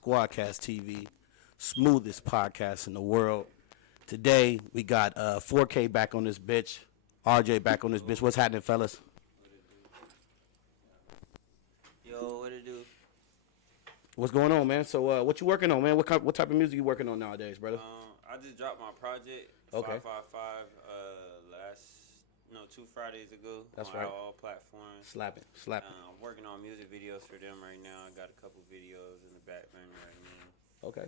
SQUADCAST TV, smoothest podcast in the world. Today we got 4K back on this bitch, RJ back on this bitch. What's happening, fellas? Yo, what it do? What's going on, man? So what you working on, man? What type of music you working on nowadays, brother? I just dropped my project, Okay. 555, two Fridays ago. That's on right. All platforms. Slapping. I'm working on music videos for them right now. I got a couple videos in the back burner right now. Okay.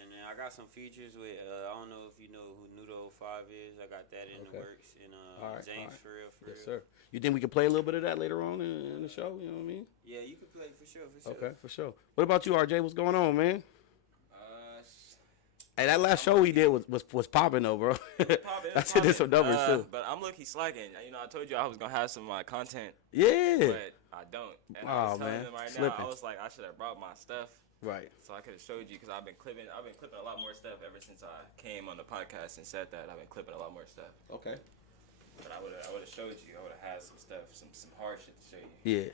And then I got some features with, I don't know if you know who Nudo 5 is. I got that in the works. And All right, James, all right. for real. Yes, sir. You think we can play a little bit of that later on in the show? You know what I mean? Yeah, you can play for sure. Okay, for sure. What about you, RJ? What's going on, man? Hey, that last show we did was popping though, bro. I said did some numbers too. But I'm low-key slacking. You know, I told you I was gonna have some content. Yeah. But I don't. And I was telling man. them right Slipping. now, I was like, I should have brought my stuff. Right. So I could have showed you because I've been clipping a lot more stuff ever since I came on the podcast and said that. I've been clipping a lot more stuff. Okay. But I would have showed you. I would have had some stuff, some hard shit to show you. Yeah.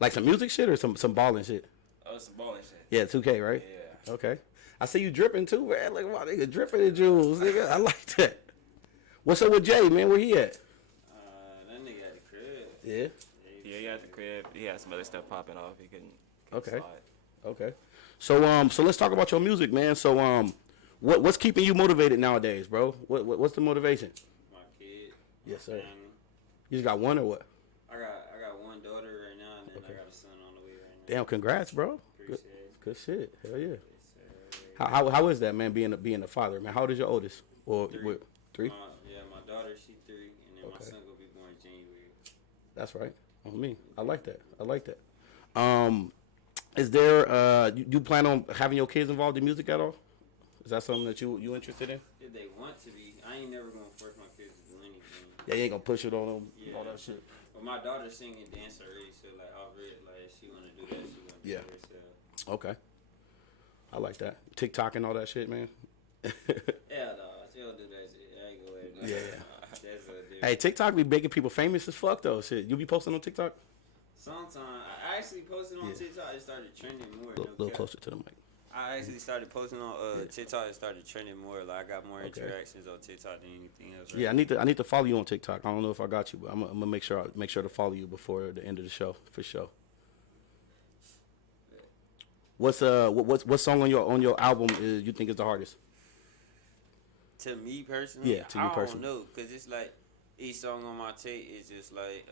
Like some music shit or some balling shit? Oh, some balling shit. Yeah, 2K, right? Yeah. Okay. I see you dripping too, man. Like, wow, nigga, dripping in jewels, nigga. I like that. What's up with Jay, man? Where he at? That nigga at the crib. Yeah. Yeah, he at the crib. He had some other stuff popping off. He couldn't Okay. slide. Okay. So let's talk about your music, man. So what's keeping you motivated nowadays, bro? What's the motivation? My kid. Yes, sir. Family. You just got one or what? I got one daughter right now, and then I got a son on the way right now. Damn, congrats, bro. Appreciate it. Good shit. Hell yeah. Yes, sir. How is that, man? Being a father, man. How old is your oldest? Or 3. 3? My daughter, she 3, and then my Okay. son gonna be born January. That's right. On me. I like that. Is there you plan on having your kids involved in music at all? Is that something that you interested in? If they want to be, I ain't never gonna force my kids to do anything. Yeah, you ain't gonna push it on them. Yeah. All that shit. But my daughter's singing dance already, so like I'll read like if she wanna do that, she wanna Yeah. do it herself. Okay. I like that. TikTok and all that shit, man. Yeah, dog, she'll do that shit. I ain't gonna let her do Yeah. that. That's a different. Hey, TikTok be making people famous as fuck though. Shit, you be posting on TikTok? Sometimes I actually posted on Yeah. TikTok. It started trending more. A little closer to the mic. I actually started posting on TikTok. It started trending more. Like I got more Okay. interactions on TikTok than anything else. Right Yeah, I need to follow you on TikTok. I don't know if I got you, but I'm gonna make sure to follow you before the end of the show for sure. What song on your album is you think is the hardest? To me personally, Yeah, to you I personally. don't know, cause it's like each song on my tape is just like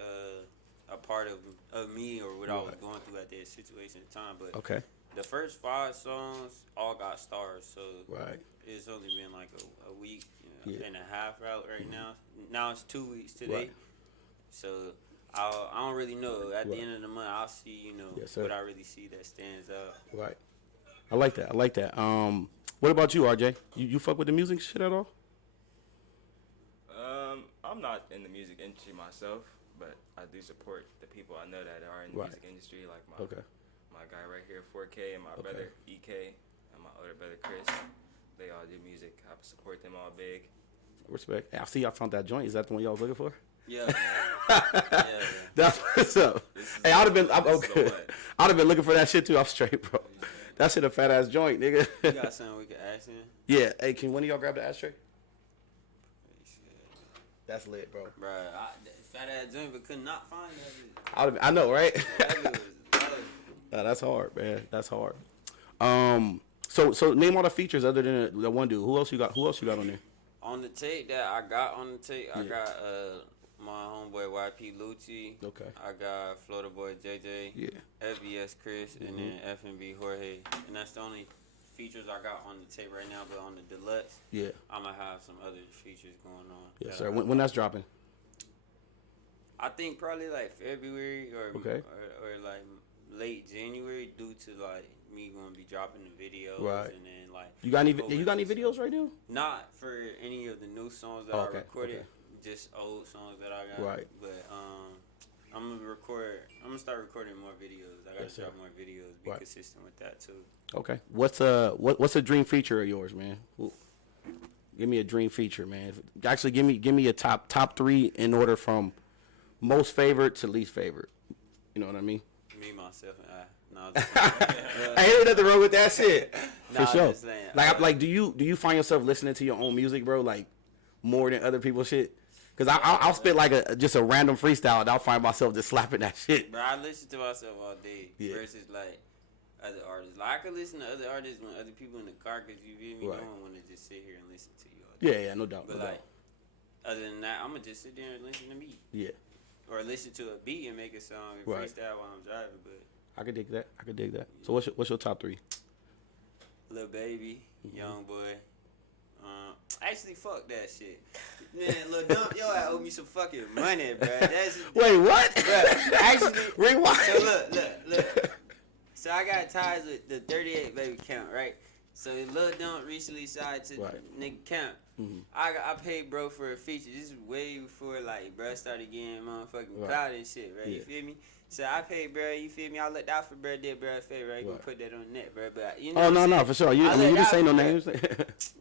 a part of me or what I was Right. going through at that situation at the time. But Okay. the first 5 songs all got stars, so Right. it's only been like a week Yeah. and a half out right now. Now it's 2 weeks today, Right. so I don't really know. At Right. the end of the month, I'll see Yes, sir. what I really see that stands out. Right. I like that. What about you, RJ? You fuck with the music shit at all? I'm not in the music industry myself, but I do support the people I know that are in the Right. music industry, like my guy right here, 4K, and my brother EK, and my older brother Chris. They all do music. I support them all big. Respect. Hey, I see y'all found that joint. Is that the one y'all was looking for? Yeah, man. Yeah. That's what's up. Hey, I'm been looking for that shit too. I'm straight, bro. That shit a fat ass joint, nigga. You got something we can ask him? Yeah. Hey, can one of y'all grab the ashtray? That's lit, bro. Bruh, fat ass joint, but could not find that. I know, right? That Nah, that's hard, man. That's hard. So name all the features other than the one dude. Who else you got on there? on the tape that I got on the tape, I got my homeboy YP Lucci. Okay. I got Florida Boy JJ. Yeah. FBS Chris, and then FNB Jorge. And that's the only features I got on the tape right now. But on the deluxe, Yeah. I'm gonna have some other features going on. Yes, sir. When that's dropping? I think probably like February or Okay. or like late January, due to like me gonna be dropping the videos, Right. and then like You got any videos right now? not for any of the new songs that Oh, I okay, recorded, okay. just old songs that I got. Right. But I'm gonna start recording more videos. I gotta Yes, sir. drop more videos. Be Right. consistent with that too. Okay. What's a dream feature of yours, man? Give me a dream feature, man. Actually, give me a top 3 in order from most favorite to least favorite. You know what I mean? Me, myself, and I. No, I ain't nothing wrong with that shit. Nah, For sure. I'm just saying, Like, do you find yourself listening to your own music, bro? Like, more than other people's shit? Because I'll spit like just a random freestyle, and I'll find myself just slapping that shit. Bro, I listen to myself all day Yeah. versus like other artists. Like I could listen to other artists when other people in the car, cause you feel me. Right. No one want to just sit here and listen to you all day. Yeah, no doubt. But no like doubt. other than that, I'm gonna just sit there and listen to me. Yeah, Or listen to a beat and make a song and Right. freestyle while I'm driving. But I could dig that. So what's your top 3? Lil Baby, Young Boy. Actually, fuck that shit. Man, Lil Dump, yo, I owe me some fucking money, bro. That's Wait, what? Bruh, actually, Rewind. so look. So I got ties with the 38 baby count, right? So Lil Dump recently signed to Right. nigga count. Mhm. I paid bro for a feature. This is way before like bro started getting motherfucking Right. clout and shit, right? You Yeah. feel me? So I paid bro, you feel me? I looked out for bro, did bro a favor. I ain't gonna Right. put that on the net, bro. But you know Oh what no, I'm no, saying? for sure. You I didn't looked say out no for names.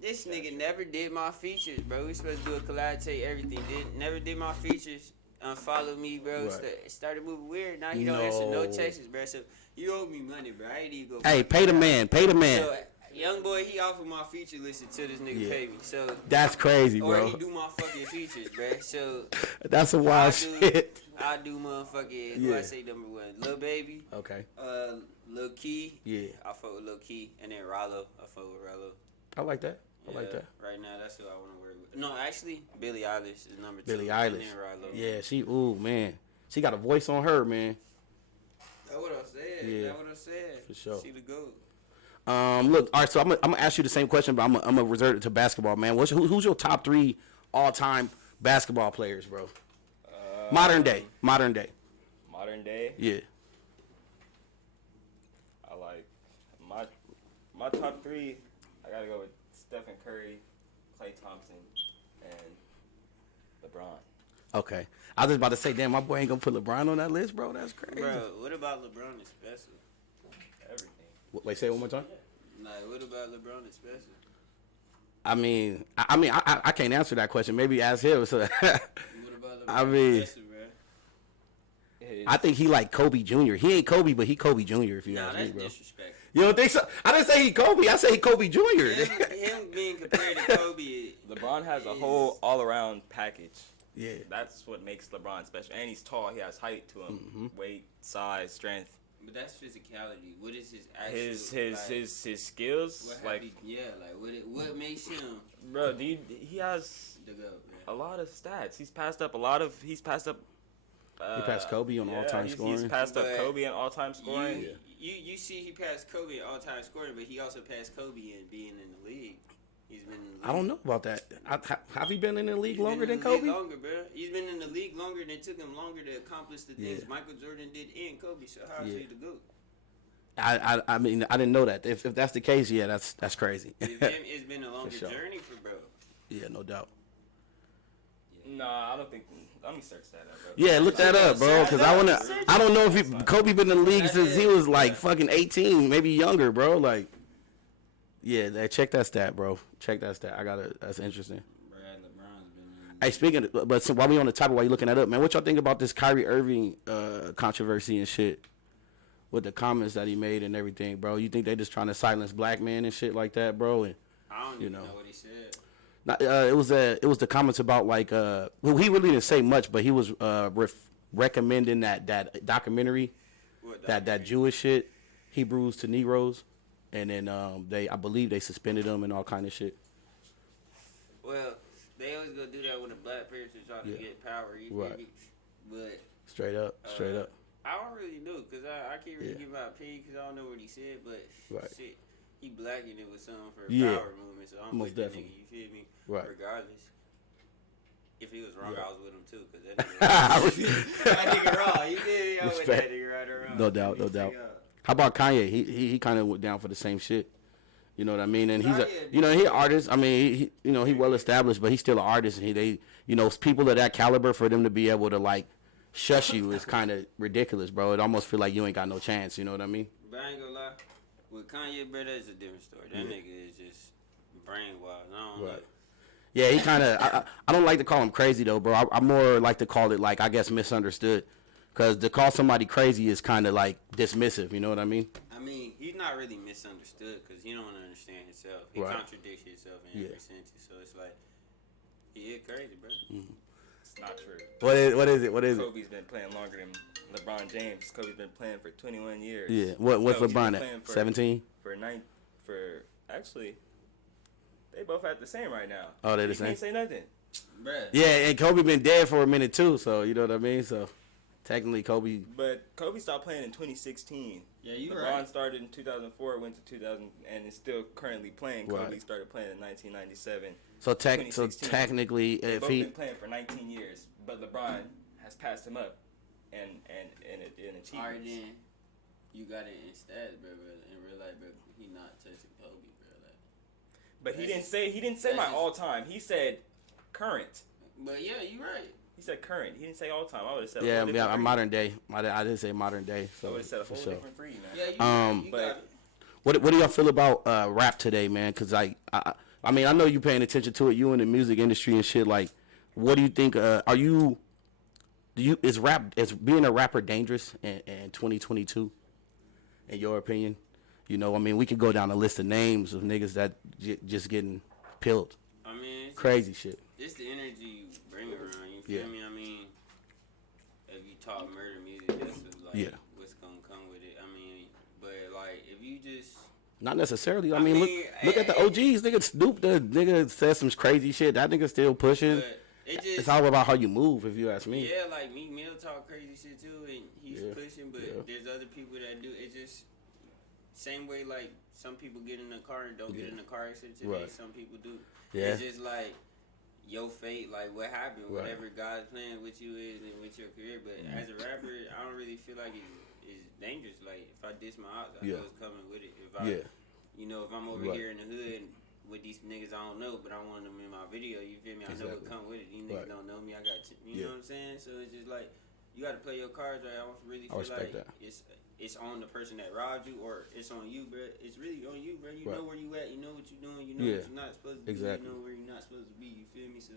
This nigga never did my features, bro. We supposed to do a collab, take everything. Never did my features. Unfollowed me, bro. Right. Started moving weird. Now he don't answer no No. texts, bro. So you owe me money, bro. I ain't even go. Hey, pay the man. So, young boy, he offered my feature list until this nigga Yeah. pay me. So That's crazy, or bro. he do my fucking features, bro. So That's a wild shit. I do motherfucking who Yeah. I say number 1, Lil Baby, Okay. Lil Key. Yeah, I fuck with Lil Key, and then Rollo. I fuck with Rollo. I like that. I like Yeah, that. Right now, that's who I want to work with. No, actually, Billie Eilish is number 2. Billie and Eilish. then Rollo. Yeah, ooh man, she got a voice on her, man. That's what I said. Yeah. That's what I said. For sure. She the GOAT. Look, all right. So I'm gonna ask you the same question, but I'm gonna reserve it to basketball, man. Who's your top 3 all-time basketball players, bro? Modern day. Modern day. Yeah. I like my top 3. I gotta go with Stephen Curry, Klay Thompson, and LeBron. Okay. I was just about to say, damn, my boy ain't gonna put LeBron on that list, bro. That's crazy. Bro, what about LeBron is special? Everything. Wait, say it one more time. Like, what about LeBron is special? I can't answer that question. Maybe ask him. So What about LeBron I mean, is special, bro? I think he like Kobe Jr. He ain't Kobe, but he Kobe Jr. If you Nah, ask me, that's bro. disrespectful. You don't think so? I didn't say he Kobe. I say he Kobe Jr. Him being compared to Kobe. LeBron has a is- whole all-around package. Yeah. That's what makes LeBron special. And he's tall. He has height to him. Mm-hmm. Weight, size, strength. But that's physicality. What is his actual? His skills. What Like, what makes him bro, he has the GOAT, a man? lot of stats. He's passed up a lot of. He's passed up. He passed Kobe on all-time scoring. He's passed up But Kobe in all-time scoring. You see he passed Kobe in all-time scoring, but he also passed Kobe in being in the league. He's been in the league. I don't know about that. Have he been in the league He's longer been in than the league Kobe? Longer, bro. He's been in the league longer than it took him longer to accomplish the things Yeah. Michael Jordan did and Kobe. So how is Yeah. he the GOAT? I mean, I didn't know that. If that's the case, yeah, that's crazy. It's been a longer sure. journey for bro. Yeah, no doubt. Nah, I don't think. Let me search that up, bro. Yeah, look that up, bro. Because I don't know if Kobe been in the league since he was like fucking 18, maybe younger, bro. Like, yeah, check that stat, bro. Check that stat. That's interesting. Brad LeBron's been in. Hey, speaking of, but while we on the topic, while you looking that up, man, what y'all think about this Kyrie Irving controversy and shit with the comments that he made and everything, bro? You think they just trying to silence black men and shit like that, bro? And I don't you even know. know what he said. it was the comments about like well, he really didn't say much, but he was recommending that documentary, that Jewish shit, Hebrews to Negroes, and then I believe they suspended him and all kind of shit. Well, they always gonna do that when a black person try to get power. You feel Right. me? But Straight up. I don't really know because I can't really Yeah. give my opinion because I don't know what he said. But Right. shit, he blackened it with something for a Yeah. power movement. So I'm Most with that definitely. nigga. You feel me? Right. Regardless. If he was wrong, Yeah. I was with him too. Cause that nigga wrong. You feel me? I'm with Respect. that nigga right around. No doubt, no doubt. How about Kanye? He kind of went down for the same shit. You know what I mean? And he's he an artist. I mean, he well established, but he's still an artist. And people of that caliber, for them to be able to like shush you is kind of ridiculous, bro. It almost feel like you ain't got no chance. You know what I mean? But I ain't gonna lie. With Kanye, bro, that's a different story. That nigga is just brainwashed. I don't know. Yeah, he kind of. I don't like to call him crazy though, bro. I more like to call it like I guess misunderstood. Because to call somebody crazy is kind of like dismissive. You know what I mean? I mean, he's not really misunderstood because he don't understand himself. He contradicts himself in every sentence. So it's like, he is crazy, bro. Mm-hmm. It's not true. What is it? Kobe's been playing longer than LeBron James. Kobe's been playing for 21 years. Yeah. What's LeBron at? 17? Actually, they both at the same right now. Oh, they the You same? can't say nothing. Bruh. Yeah, and Kobe been dead for a minute too, so you know what I mean? So technically Kobe. But Kobe stopped playing in 2016. Yeah, you LeBron right. started in 2004, went to 2000, and is still currently playing. Right. Kobe started playing in 1997. So 2016. technically, They've if both he been playing for 19 years, but LeBron has passed him up in achievements. Alright, then you got it in stats, bro. In real life, bro, he not touching Kobe, bro. Like, But he didn't say my all time. He said current. but yeah, you right. He said current. He didn't say all time. I would have said I'm modern day. I didn't say modern day. I So would have said a whole for sure. different breed, man. Yeah, you right. You but- got it. What do y'all feel about rap today, man? Because I mean, I know you paying attention to it. You in the music industry and shit. Like, what do you think? Is being a rapper dangerous in 2022? In your opinion? You know, I mean, we could go down a list of names of niggas that just getting pilled. I mean, it's Crazy shit. It's the energy you bring around. You feel Yeah. me? I mean, if you talk murder music, that's like Yeah. what's gonna come with it. I mean, but like if you just Not necessarily. I I mean, mean, look at the OGs. Nigga Snoop, the nigga said some crazy shit. That nigga still pushing. but it just It's all about how you move, if you ask me. yeah, like Meek Mill talk crazy shit too, and he's Yeah. pushing. But Yeah. there's other people that do. It just same way like some people get in the car and don't get Yeah. in the car accident today. Right. Some people do. Yeah. It's just like your fate, like what happened, Right. whatever God's plan with you is and with your career. But as a rapper, I don't really feel like it's dangerous. Like if I diss my ops, I Yeah. know it's coming with it. If I, Yeah. you know, if I'm over Right. here in the hood with these niggas I don't know, but I want them in my video, you feel me? I know what Exactly. come with it. These niggas Right. don't know me. I got, you Yeah. know what I'm saying? So it's just like you got to play your cards right. I don't really I feel respect like that. it's on the person that robbed you or it's on you, bro. It's really on you, bro. You Right. know where you at. You know what you're doing. You know Yeah. what you're not supposed to do. Exactly. You know where you're not supposed to be. You feel me? So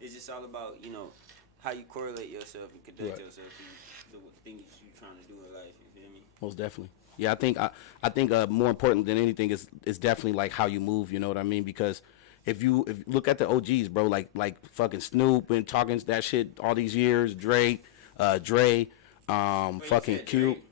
it's just all about, you know, how you correlate yourself and conduct Right. yourself to the things you're trying to do in life. You feel me? Most definitely. Yeah, I think more important than anything is definitely like how you move. You know what I mean? Because if you look at the OGs, bro, like fucking Snoop and talking that shit all these years, Drake, Dre, Wait, you fucking said Cube, Drake?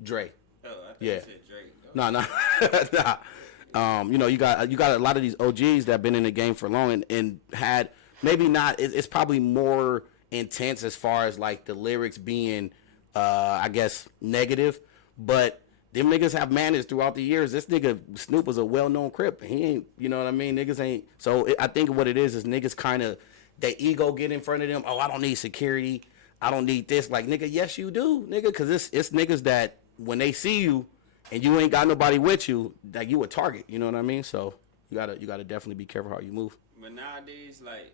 Dre. Oh, I thought Yeah. you said Drake. though. Nah. You know, you got a lot of these OGs that been in the game for long and had maybe not. It's probably more intense as far as like the lyrics being, I guess, negative, but them niggas have managed throughout the years. This nigga Snoop was a well-known Crip. He ain't, you know what I mean? Niggas ain't. So I think what it is niggas kind of, their ego get in front of them. Oh, I don't need security. I don't need this. Like, nigga, yes you do, nigga, because it's niggas that when they see you and you ain't got nobody with you, that you a target. You know what I mean? So you gotta definitely be careful how you move. But nowadays, like,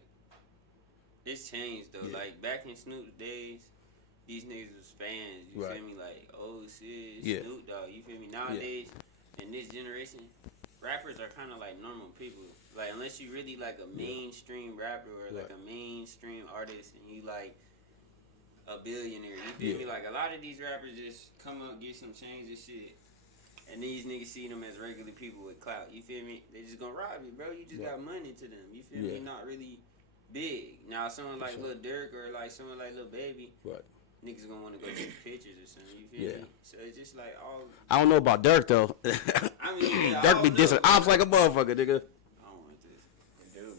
it's changed though. Yeah. Like back in Snoop's days, these niggas was fans. You Right. feel me? Like, oh shit, Yeah. Snoop Dogg. You feel me? Nowadays, in this generation, rappers are kind of like normal people. Like unless you really like a mainstream rapper or like Right. a mainstream artist, and you like a billionaire. You feel me? Yeah. Like a lot of these rappers just come up, get some change and shit. And these niggas see them as regular people with clout. You feel me? They just gonna rob you, bro. You just Right. got money to them. You feel Yeah. me? Not really big. Now someone like sure. Lil Durk or like someone like Lil Baby, Right. niggas gonna want to go take pictures or something. You feel Yeah. me? So it's just like all. I don't know about Dirk though. I mean, yeah, Dirk be I don't know. dissing ops like a motherfucker, nigga. I don't want this. Dude.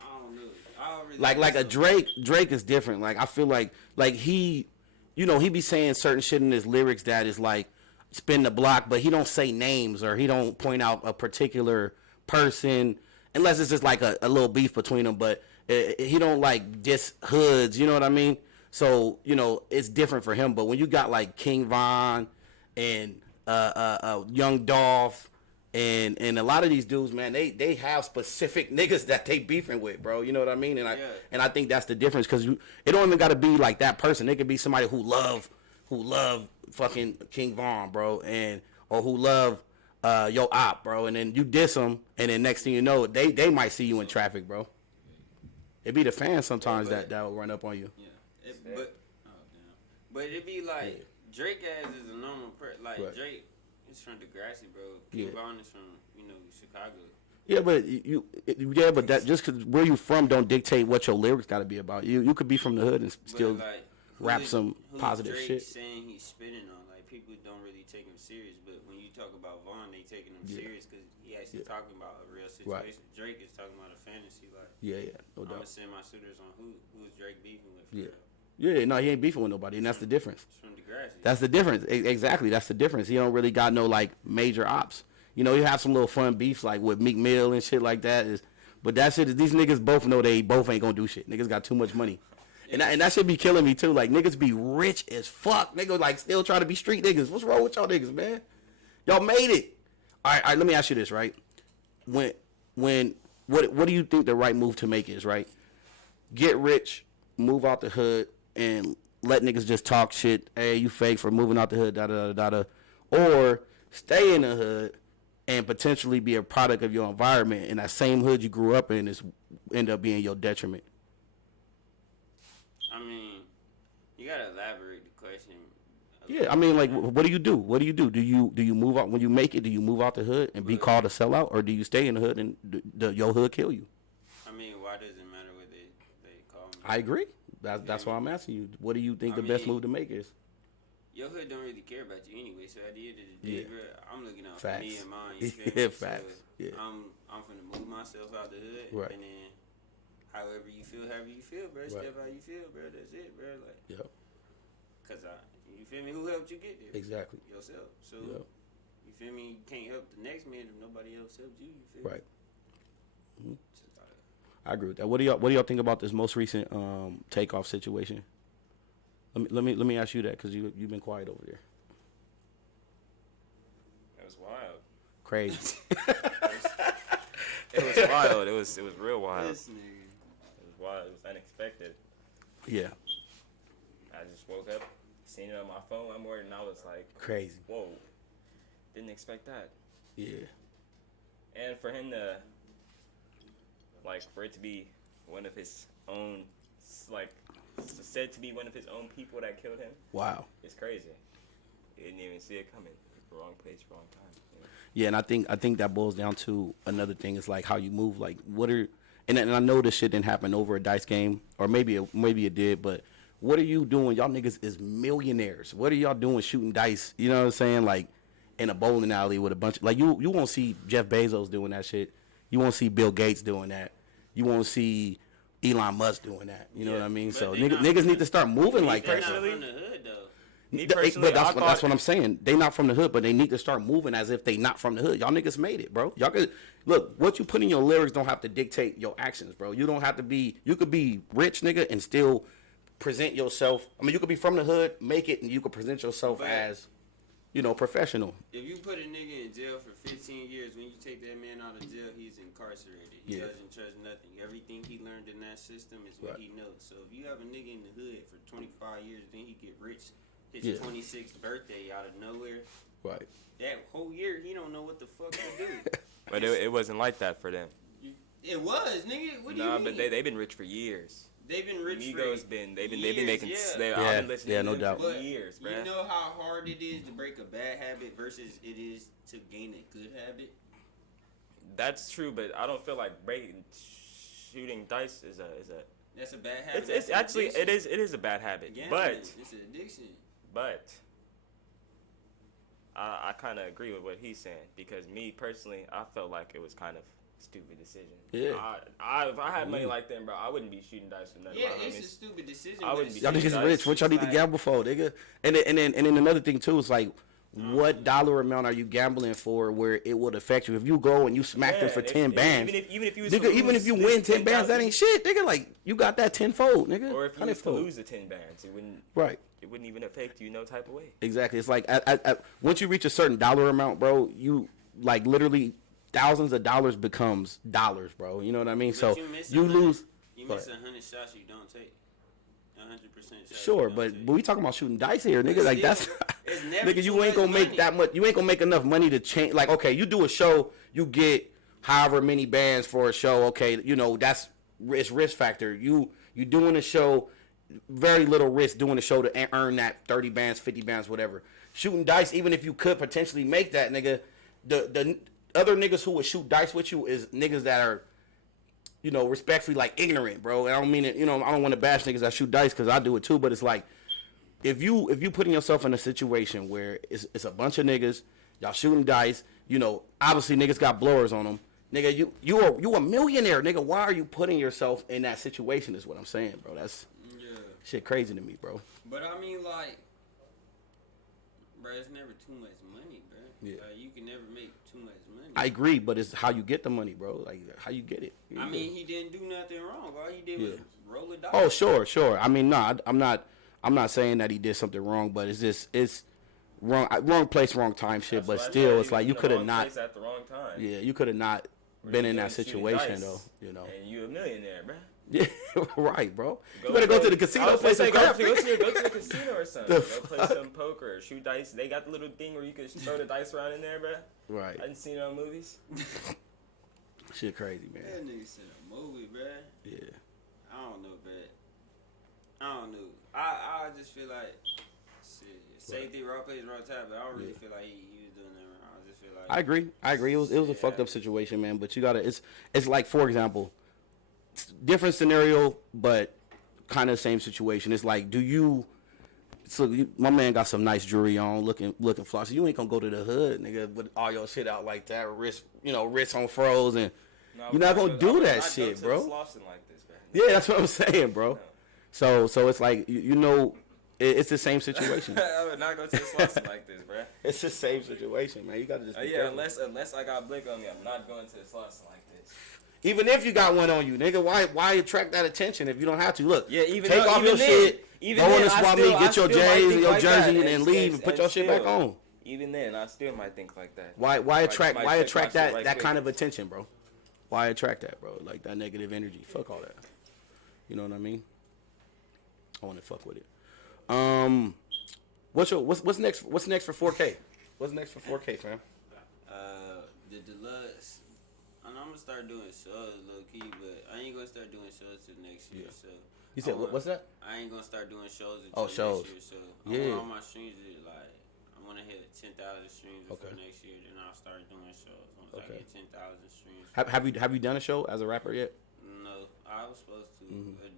I don't know. I don't really Like a so. Drake is different. Like I feel like he, you know, he be saying certain shit in his lyrics that is like spin the block, but he don't say names or he don't point out a particular person unless it's just like a little beef between them. But he don't like diss hoods. You know what I mean? So you know it's different for him. But when you got like King Von and Young Dolph. And a lot of these dudes, man, they have specific niggas that they beefing with, bro. You know what I mean? And I think that's the difference because it don't even got to be like that person. It could be somebody who love fucking King Von, bro, or who love yo op, bro. And then you diss them, and then next thing you know, they might see you in traffic, bro. It be the fans sometimes that will run up on you. Yeah. But But it be like Drake ass is a normal like Drake is from Degrassi, bro. King Von is from Chicago. Yeah, but that just cause where you from don't dictate what your lyrics got to be about. You could be from the hood and still like, rap some positive Drake shit. Saying he's spinning on, like, people don't really take him serious, but when you talk about Von, they taking him serious because he actually talking about a real situation. Right. Drake is talking about a fantasy, like, No doubt. I'm gonna send my suitors on who's Drake beefing with. No, he ain't beefing with nobody, and that's the difference. It's from Degrassi. That's the difference. Exactly, that's the difference. He don't really got no like major ops. You have some little fun beefs like with Meek Mill and shit like that. But that shit is these niggas both know they both ain't gonna do shit. Niggas got too much money. And that should be killing me too. Like niggas be rich as fuck. Niggas like still try to be street niggas. What's wrong with y'all niggas, man? Y'all made it. All right, let me ask you this, right? What do you think the right move to make is, right? Get rich, move out the hood, and let niggas just talk shit. Hey, you fake for moving out the hood, da da da da. Or stay in the hood and potentially be a product of your environment, and that same hood you grew up in is end up being your detriment. I mean, you gotta elaborate the question. Yeah, I mean, like, what do you do? What do you do? Do you move out when you make it? Do you move out the hood and be called a sellout, or do you stay in the hood and your hood kill you? I mean, why does it matter what they call me? I agree. That's why I'm asking you. What do you think the best move to make is? Your hood don't really care about you anyway. So at the end of the day, bro, I'm looking out Facts. for me and mine. You feel me? Facts. So I'm finna move myself out the hood, and then however you feel, bro. Step how you feel, bro. That's it, bro. Like, cause you feel me? Who helped you get there? Exactly. Yourself. So you feel me? You can't help the next man if nobody else helped you. You feel me? Mm-hmm. I agree with that. What do y'all think about this most recent takeoff situation? Let me ask you that because you've been quiet over there. It was wild. Crazy. It was wild. It was real wild. This nigga. It was wild. It was unexpected. Yeah. I just woke up, seen it on my phone one morning, and I was like, crazy. Whoa. Didn't expect that. Yeah. And for him to, like, for it to be one of his own, like, said to be one of his own people that killed him. Wow. It's crazy. He didn't even see it coming. Wrong place, wrong time. Yeah, and I think that boils down to another thing. Is like how you move. Like and I know this shit didn't happen over a dice game, or maybe it did. But what are you doing? Y'all niggas is millionaires. What are y'all doing shooting dice? You know what I'm saying? Like in a bowling alley with a bunch of, like you won't see Jeff Bezos doing that shit. You won't see Bill Gates doing that. You won't see Elon Musk doing that. You know what I mean? So niggas need to start moving like that. Personally, from the hood though. Me personally, but that's what I'm saying. They not from the hood, but they need to start moving as if they not from the hood. Y'all niggas made it, bro. Y'all could look. What you put in your lyrics don't have to dictate your actions, bro. You don't have to be. You could be rich, nigga, and still present yourself. I mean, you could be from the hood, make it, and you could present yourself as, professional. If you put a nigga in jail for 15 years, when you take that man out of jail, he's incarcerated. He doesn't trust nothing. Everything he learned in that system is what he knows. So if you have a nigga in the hood for 25 years, then he get rich. His 26th birthday out of nowhere. Right. That whole year, he don't know what the fuck to do. But it wasn't like that for them. It was, nigga. What do you mean? But they've been rich for years. They've been rich for years. They've been making. Yeah. I've been listening to no them doubt. for years, bro. You know how hard it is to break a bad habit versus it is to gain a good habit. That's true, but I don't feel like shooting dice is a. That's a bad habit. It's actually it is a bad habit, but it's an addiction. But I kind of agree with what he's saying because me personally, I felt like it was kind of a stupid decision. Yeah. If I had money like that, bro, I wouldn't be shooting dice with nothing. Yeah, it's a stupid decision. I wouldn't be. Y'all niggas rich. What y'all need to gamble for, nigga? And then another thing too is like, what dollar amount are you gambling for where it would affect you? If you go and you smack them for 10 bands, even if you win 10 bands, that ain't shit, nigga. Like you got that tenfold, nigga. Or if you was to lose the 10 bands, it wouldn't. Right. It wouldn't even affect you no type of way. Exactly. It's like once you reach a certain dollar amount, bro, you like literally thousands of dollars becomes dollars, bro. You know what I mean? But so you lose. You miss 100 shots you don't take. 100% shots. Sure, but we talking about shooting dice here, nigga. Like that's nigga, you ain't gonna make that much. You ain't gonna make enough money to change. Like, okay, you do a show, you get however many bands for a show. Okay, that's it's risk factor. You doing a show. very little risk doing the show to earn that 30 bands, 50 bands, whatever. Shooting dice, even if you could potentially make that, nigga, the other niggas who would shoot dice with you is niggas that are, you know, respectfully, like, ignorant, bro. And I don't mean it, you know, I don't want to bash niggas that shoot dice because I do it too, but it's like, if you putting yourself in a situation where it's a bunch of niggas, y'all shooting dice, you know, obviously niggas got blowers on them. Nigga, you a millionaire, nigga. Why are you putting yourself in that situation is what I'm saying, bro. That's shit crazy to me, bro. But I mean, like, bro, it's never too much money, bro. Yeah. You can never make too much money. I agree, but it's how you get the money, bro. Like, how you get it. I mean, he didn't do nothing wrong. All he did was roll the dice. Oh, sure. I mean, nah, I'm not saying that he did something wrong, but it's wrong place, wrong time shit. But still, it's like you could have not at the wrong time. Yeah, you could have not been in that situation though. You know. And you a millionaire, bro. Yeah, right, bro. You better go to the casino, play some crap. Go to the casino or something. Go play some poker or shoot dice. They got the little thing where you can throw the dice around in there, bro. Right. I didn't see it on movies. Shit crazy, man. That nigga said a movie, bro. Yeah. I don't know, bro. I don't know. I just feel like shit. Safety, wrong place, wrong time. But I don't really feel like he was doing that wrong. I just feel like I agree. It was a fucked up situation, man. But you gotta. It's like, for example, different scenario, but kind of the same situation. It's like, my man got some nice jewelry on, looking flossy. You ain't gonna go to the hood, nigga, with all your shit out like that, wrist on froze, and you're not gonna do that shit, bro. Like this, man. Yeah, that's what I'm saying, bro. No. So it's like, you know, it's the same situation. I would not go to the Slauson like this, bro. It's the same situation, man. You gotta just be careful. Unless I got Blick on me, I'm not going to the Slauson like this. Even if you got one on you, nigga, why attract that attention if you don't have to? Look, take off your then, shit, even go then, in the swap meet, get your J's and your jersey, and leave and put your shit back on. Even then, I still might think like that. Why attract that kind of attention, bro? Why attract that, bro? Like that negative energy. Fuck all that. You know what I mean? I want to fuck with it. What's next? What's next for 4K? What's next for 4K, fam? The deluxe. I'm gonna start doing shows low key, but I ain't gonna start doing shows till next year. So you said what's that? I ain't gonna start doing shows until shows. next year. So I want all my streams to, like, I want to hit 10,000 streams before next year. Then I'll start doing shows once I get 10,000 streams. Have you done a show as a rapper yet? No, I was supposed to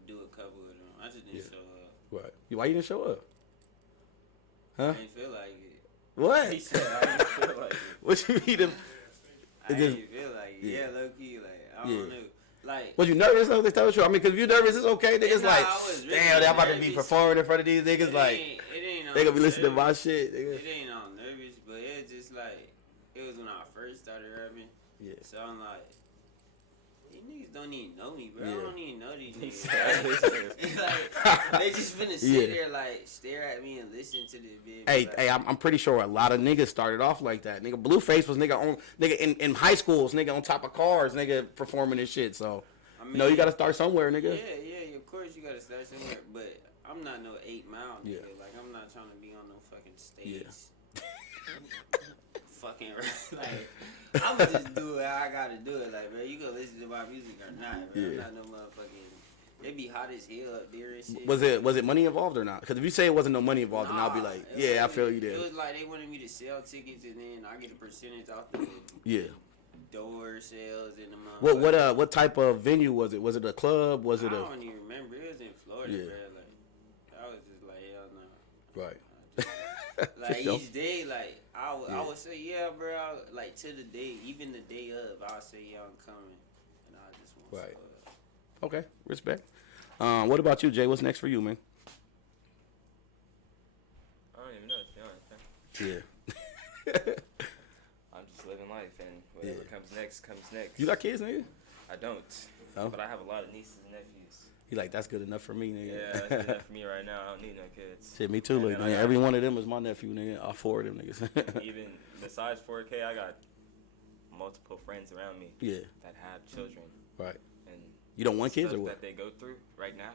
do a couple of them. I just didn't show up. Right. Why you didn't show up? Huh? I didn't feel like it. What? He said I didn't feel like it. What you mean? I didn't feel like it. Yeah, low key, like, I don't know. Like, was you nervous? Though, they tell the truth. I mean, because if you're nervous, it's okay. Niggas like, really damn, they're about to be performing in front of these niggas. Like, they gonna be listening to my shit. Nigga. It ain't all nervous, but it's just like, it was when I first started rapping. Yeah. So I'm like, these niggas don't even know me, bro. I don't even know these niggas. Like, they just finna sit there, like, stare at me and listen to this bitch. Hey, I'm pretty sure a lot of niggas started off like that. Nigga, Blueface was in high schools, nigga on top of cars, nigga performing this shit. So, I mean, you gotta start somewhere, nigga. Yeah, of course you gotta start somewhere. But I'm not no 8 Mile nigga. Yeah. Like, I'm not trying to be on no fucking stage. Yeah. Fucking like, I'ma just do it how I gotta do it. Like, bro, you gonna listen to my music or not, bro? I'm not no motherfucking. It be hot as hell up there and shit. Was it money involved or not? Because if you say it wasn't no money involved, then I'll be like, I feel you there. It was like they wanted me to sell tickets and then I get a percentage off the door sales and the month. What type of venue was it? Was it a club? Was it I don't even remember. It was in Florida, bro. Like, I was just like, hell no. Right. Like each day, like I would say, yeah, bro. Like to the day, even the day of, I'll say, yeah, I'm coming, and I just want to. Okay, respect. What about you, Jay? What's next for you, man? I don't even know, to be honest, man. Yeah. I'm just living life, and whatever comes next, comes next. You got kids, nigga? I don't. Oh. But I have a lot of nieces and nephews. You like, that's good enough for me, nigga. Yeah, that's good enough for me right now. I don't need no kids. Shit, me too, look, nigga. Every one of them is my nephew, nigga. All 4 of them niggas. Even besides 4K, I got multiple friends around me that have children. Right. And you don't want kids or what? That they go through right now.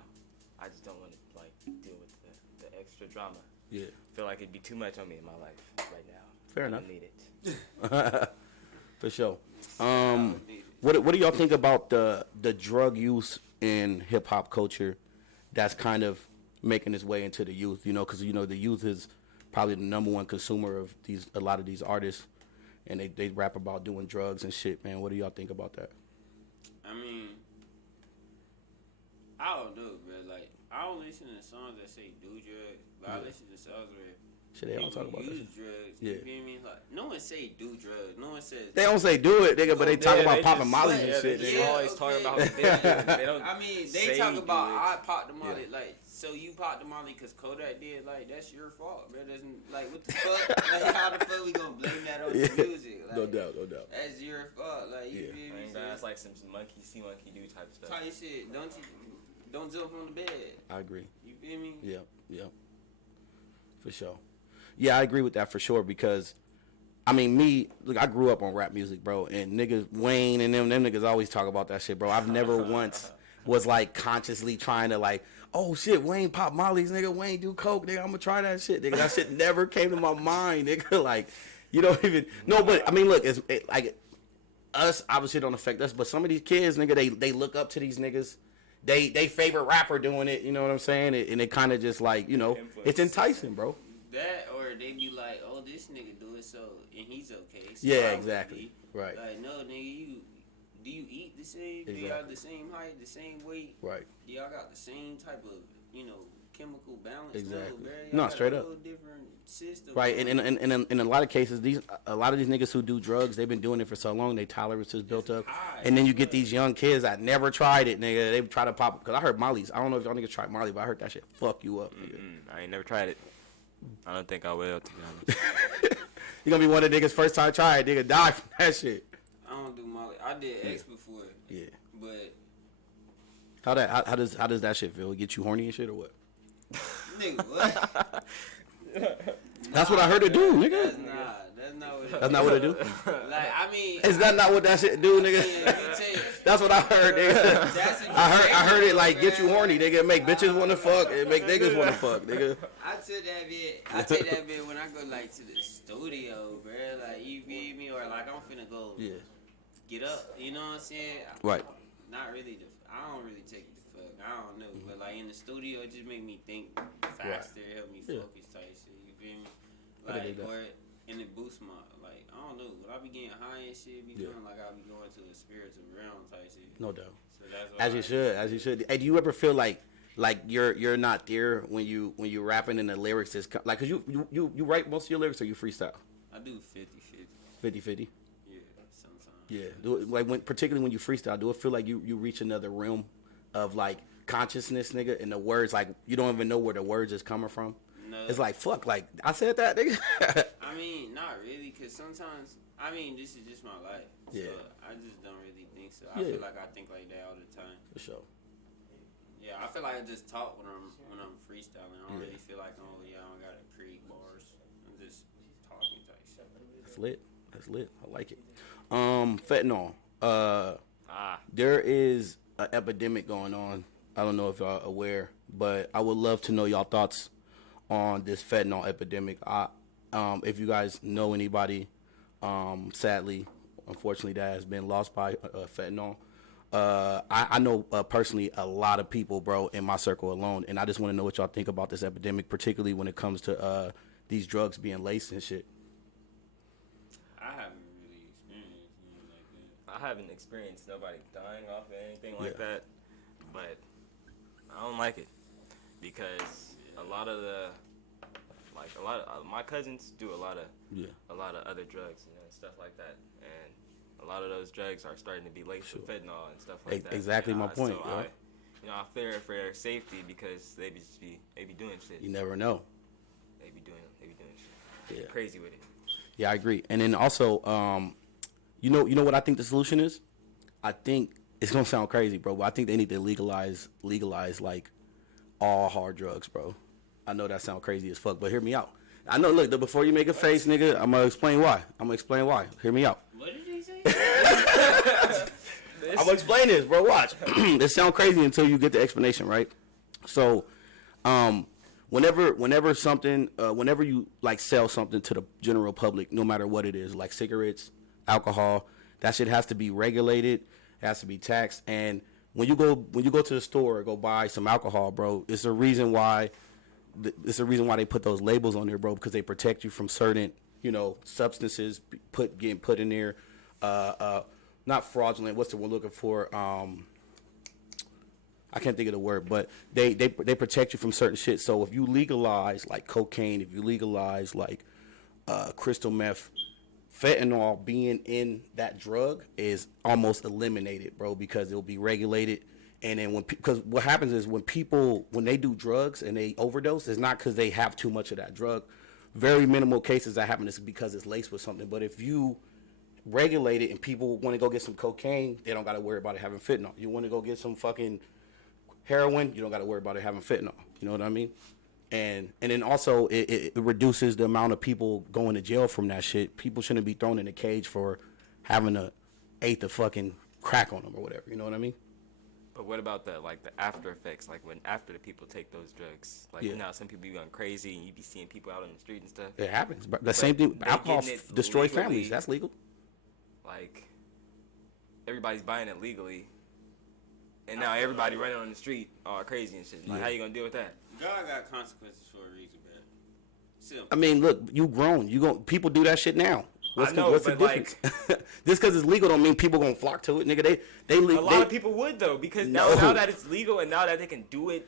I just don't want to, like, deal with the extra drama. Yeah. I feel like it'd be too much on me in my life right now. Fair enough. I don't need it. For sure. What do y'all think about the drug use in hip hop culture? That's kind of making its way into the youth. You know, because you know the youth is probably the number one consumer of a lot of these artists, and they rap about doing drugs and shit. Man, what do y'all think about that? I mean, I don't know, bro. Like, I don't listen to songs that say do drugs, but I listen to songs where shit, they don't talk about use that. drugs. Yeah. You feel me? Like, no one say do drugs. No one says they don't say do it, nigga, but they talk about popping mollies and shit. They always talk about they don't. I mean, they talk about I popped the molly. Like, so you popped the molly because Kodak did. Like, that's your fault, bro. Doesn't like what the fuck? Like, how the fuck we gonna blame that on the music? Like, no doubt. That's your fault. Like, you feel me? That's like some monkey see, monkey do type stuff. Type shit. Don't jump on the bed. I agree. You feel me? Yeah. For sure. Yeah, I agree with that for sure because, I mean, look, I grew up on rap music, bro, and niggas, Wayne and them niggas always talk about that shit, bro. I've never once was, like, consciously trying to, like, oh, shit, Wayne pop mollies, nigga, Wayne do coke, nigga, I'm gonna try that shit, nigga. That shit never came to my mind, nigga. Like, you don't even, no, but, I mean, look, like, us, obviously, don't affect us, but some of these kids, nigga, they look up to these niggas. They favorite rapper doing it, you know what I'm saying? And it kind of just, like, you know, it's enticing, bro. That, or they be like, oh, this nigga do it, so, and he's okay. So yeah, exactly. Right. Like, no, nigga, do you eat the same? Exactly. Do y'all the same height, the same weight? Right. Do y'all got the same type of, you know, chemical balance? Exactly. No, straight up. Different system. Right, and in a lot of cases, a lot of these niggas who do drugs, they've been doing it for so long, their tolerance is built up. And then you get these young kids that never tried it, nigga. They try to pop, because I heard Molly's. I don't know if y'all niggas tried Molly, but I heard that shit fuck you up, nigga. I ain't never tried it. I don't think I will, to be honest. You gonna be one of the niggas first time try it, nigga, die from that shit. I don't do Molly. I did X before. Yeah. But how does that shit feel? It get you horny and shit or what? Nigga, what? That's what I heard it do, nigga. That's not what it do. That's not what it do? Like, I mean, is that not what that shit do, nigga? That's what I heard, nigga. I heard it like get you horny, nigga. It make bitches wanna fuck. It make niggas wanna fuck, nigga. I take that bit when I go like to the studio, bro. Like, you feel me, or like I'm finna go get up. You know what I'm saying? Right. Not really. I don't really take the fuck. I don't know, but like in the studio, it just make me think faster, help me focus type shit. You feel me? Like, or and it boosts my, like, I don't know. When I be getting high and shit, be feeling like I be going to a spiritual realm type shit. No doubt. So that's as you should. Hey, do you ever feel like you're not there when you rapping and the lyrics is like, cause you write most of your lyrics or you freestyle? I do 50-50. 50-50. Yeah, sometimes. Yeah, like particularly when you freestyle, do it feel like you reach another realm of like consciousness, nigga, and the words like you don't even know where the words is coming from? No. It's like fuck, like I said that, nigga. I mean, not really, cause sometimes I mean this is just my life. So yeah. I just don't really think so. I feel like I think like that all the time. For sure. Yeah, I feel like I just talk when I'm freestyling. I don't really feel like I don't gotta create bars. I'm just talking type shit. That's lit. I like it. Fentanyl. There is an epidemic going on. I don't know if y'all are aware, but I would love to know y'all thoughts on this fentanyl epidemic. If you guys know anybody, sadly, unfortunately, that has been lost by fentanyl. I know personally a lot of people, bro, in my circle alone, and I just want to know what y'all think about this epidemic, particularly when it comes to these drugs being laced and shit. I haven't really experienced anything like that. I haven't experienced nobody dying off of anything like that, but I don't like it because a lot of my cousins do a lot of other drugs and stuff like that, and a lot of those drugs are starting to be laced with fentanyl and stuff like that. Exactly my point. So I fear for their safety because they be doing shit. You never know. They be doing shit. Yeah. Crazy with it. Yeah, I agree. And then also, you know what I think the solution is? I think it's gonna sound crazy, bro, but I think they need to legalize like all hard drugs, bro. I know that sounds crazy as fuck, but hear me out. I know. Look, before you make a face, nigga, I'm gonna explain why. Hear me out. What did he say? I'm gonna explain this, bro. Watch. It sounds crazy until you get the explanation, right? So, whenever something, whenever you like sell something to the general public, no matter what it is, like cigarettes, alcohol, that shit has to be regulated, has to be taxed, and when you go to the store or go buy some alcohol, bro, it's a reason why they put those labels on there, bro, because they protect you from certain, substances getting put in there. Not fraudulent. What's the word we're looking for? I can't think of the word, but they protect you from certain shit. So if you legalize like cocaine, if you legalize like crystal meth, fentanyl being in that drug is almost eliminated, bro, because it'll be regulated. And then because what happens is when they do drugs and they overdose, it's not because they have too much of that drug. Very minimal cases that happen is because it's laced with something. But if you regulate it and people want to go get some cocaine, they don't got to worry about it having fentanyl. You want to go get some fucking heroin, you don't got to worry about it having fentanyl. You know what I mean? And then also it reduces the amount of people going to jail from that shit. People shouldn't be thrown in a cage for having a eighth of fucking crack on them or whatever. You know what I mean? But what about the after effects, like when after the people take those drugs? Like some people be going crazy and you be seeing people out on the street and stuff. It happens. But same thing, alcohol destroys families. That's legal. Like everybody's buying it legally. And now everybody running on the street all crazy and shit. Like, how you gonna deal with that? God got consequences for a reason, man. Simple. I mean, look, you grown. People do that shit now. What's the difference? Just because it's legal don't mean people gonna flock to it, nigga. A lot of people would though, because now that it's legal and now that they can do it.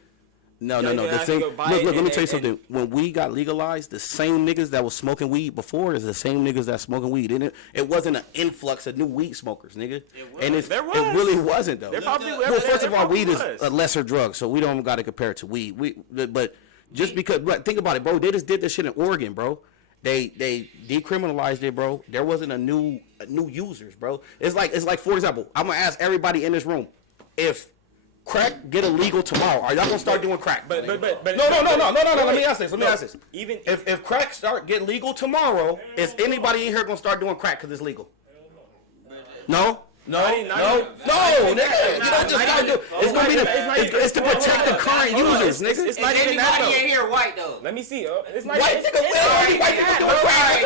No. Look, let me tell you something. When weed got legalized, the same niggas that was smoking weed before is the same niggas that smoking weed. It wasn't an influx of new weed smokers, nigga. It really wasn't though. Well, first of all, weed is a lesser drug, so we don't got to compare it to weed. But think about it, bro. They just did this shit in Oregon, bro. They decriminalized it, bro. There wasn't a new users, bro. It's like for example, I'm gonna ask everybody in this room if crack get illegal tomorrow, are y'all gonna start doing crack? But no. Let me ask this. Even if crack start getting legal tomorrow, is anybody in here gonna start doing crack because it's legal? No. Nigga. You don't just gotta do. It's gonna be it's to protect the current users, nigga. It's not even that though. In here white though. Let me see. It's not white nigga. White people doing crack.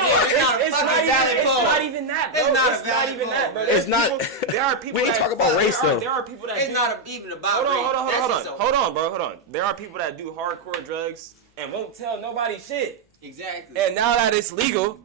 It's not even that, bro. It's not even that, bro. It's not. There are people. We ain't talking about race though. There are people that. It's not even about race. Hold on, bro. Hold on. There are people that do hardcore drugs and won't tell nobody shit. Exactly. And now that it's legal,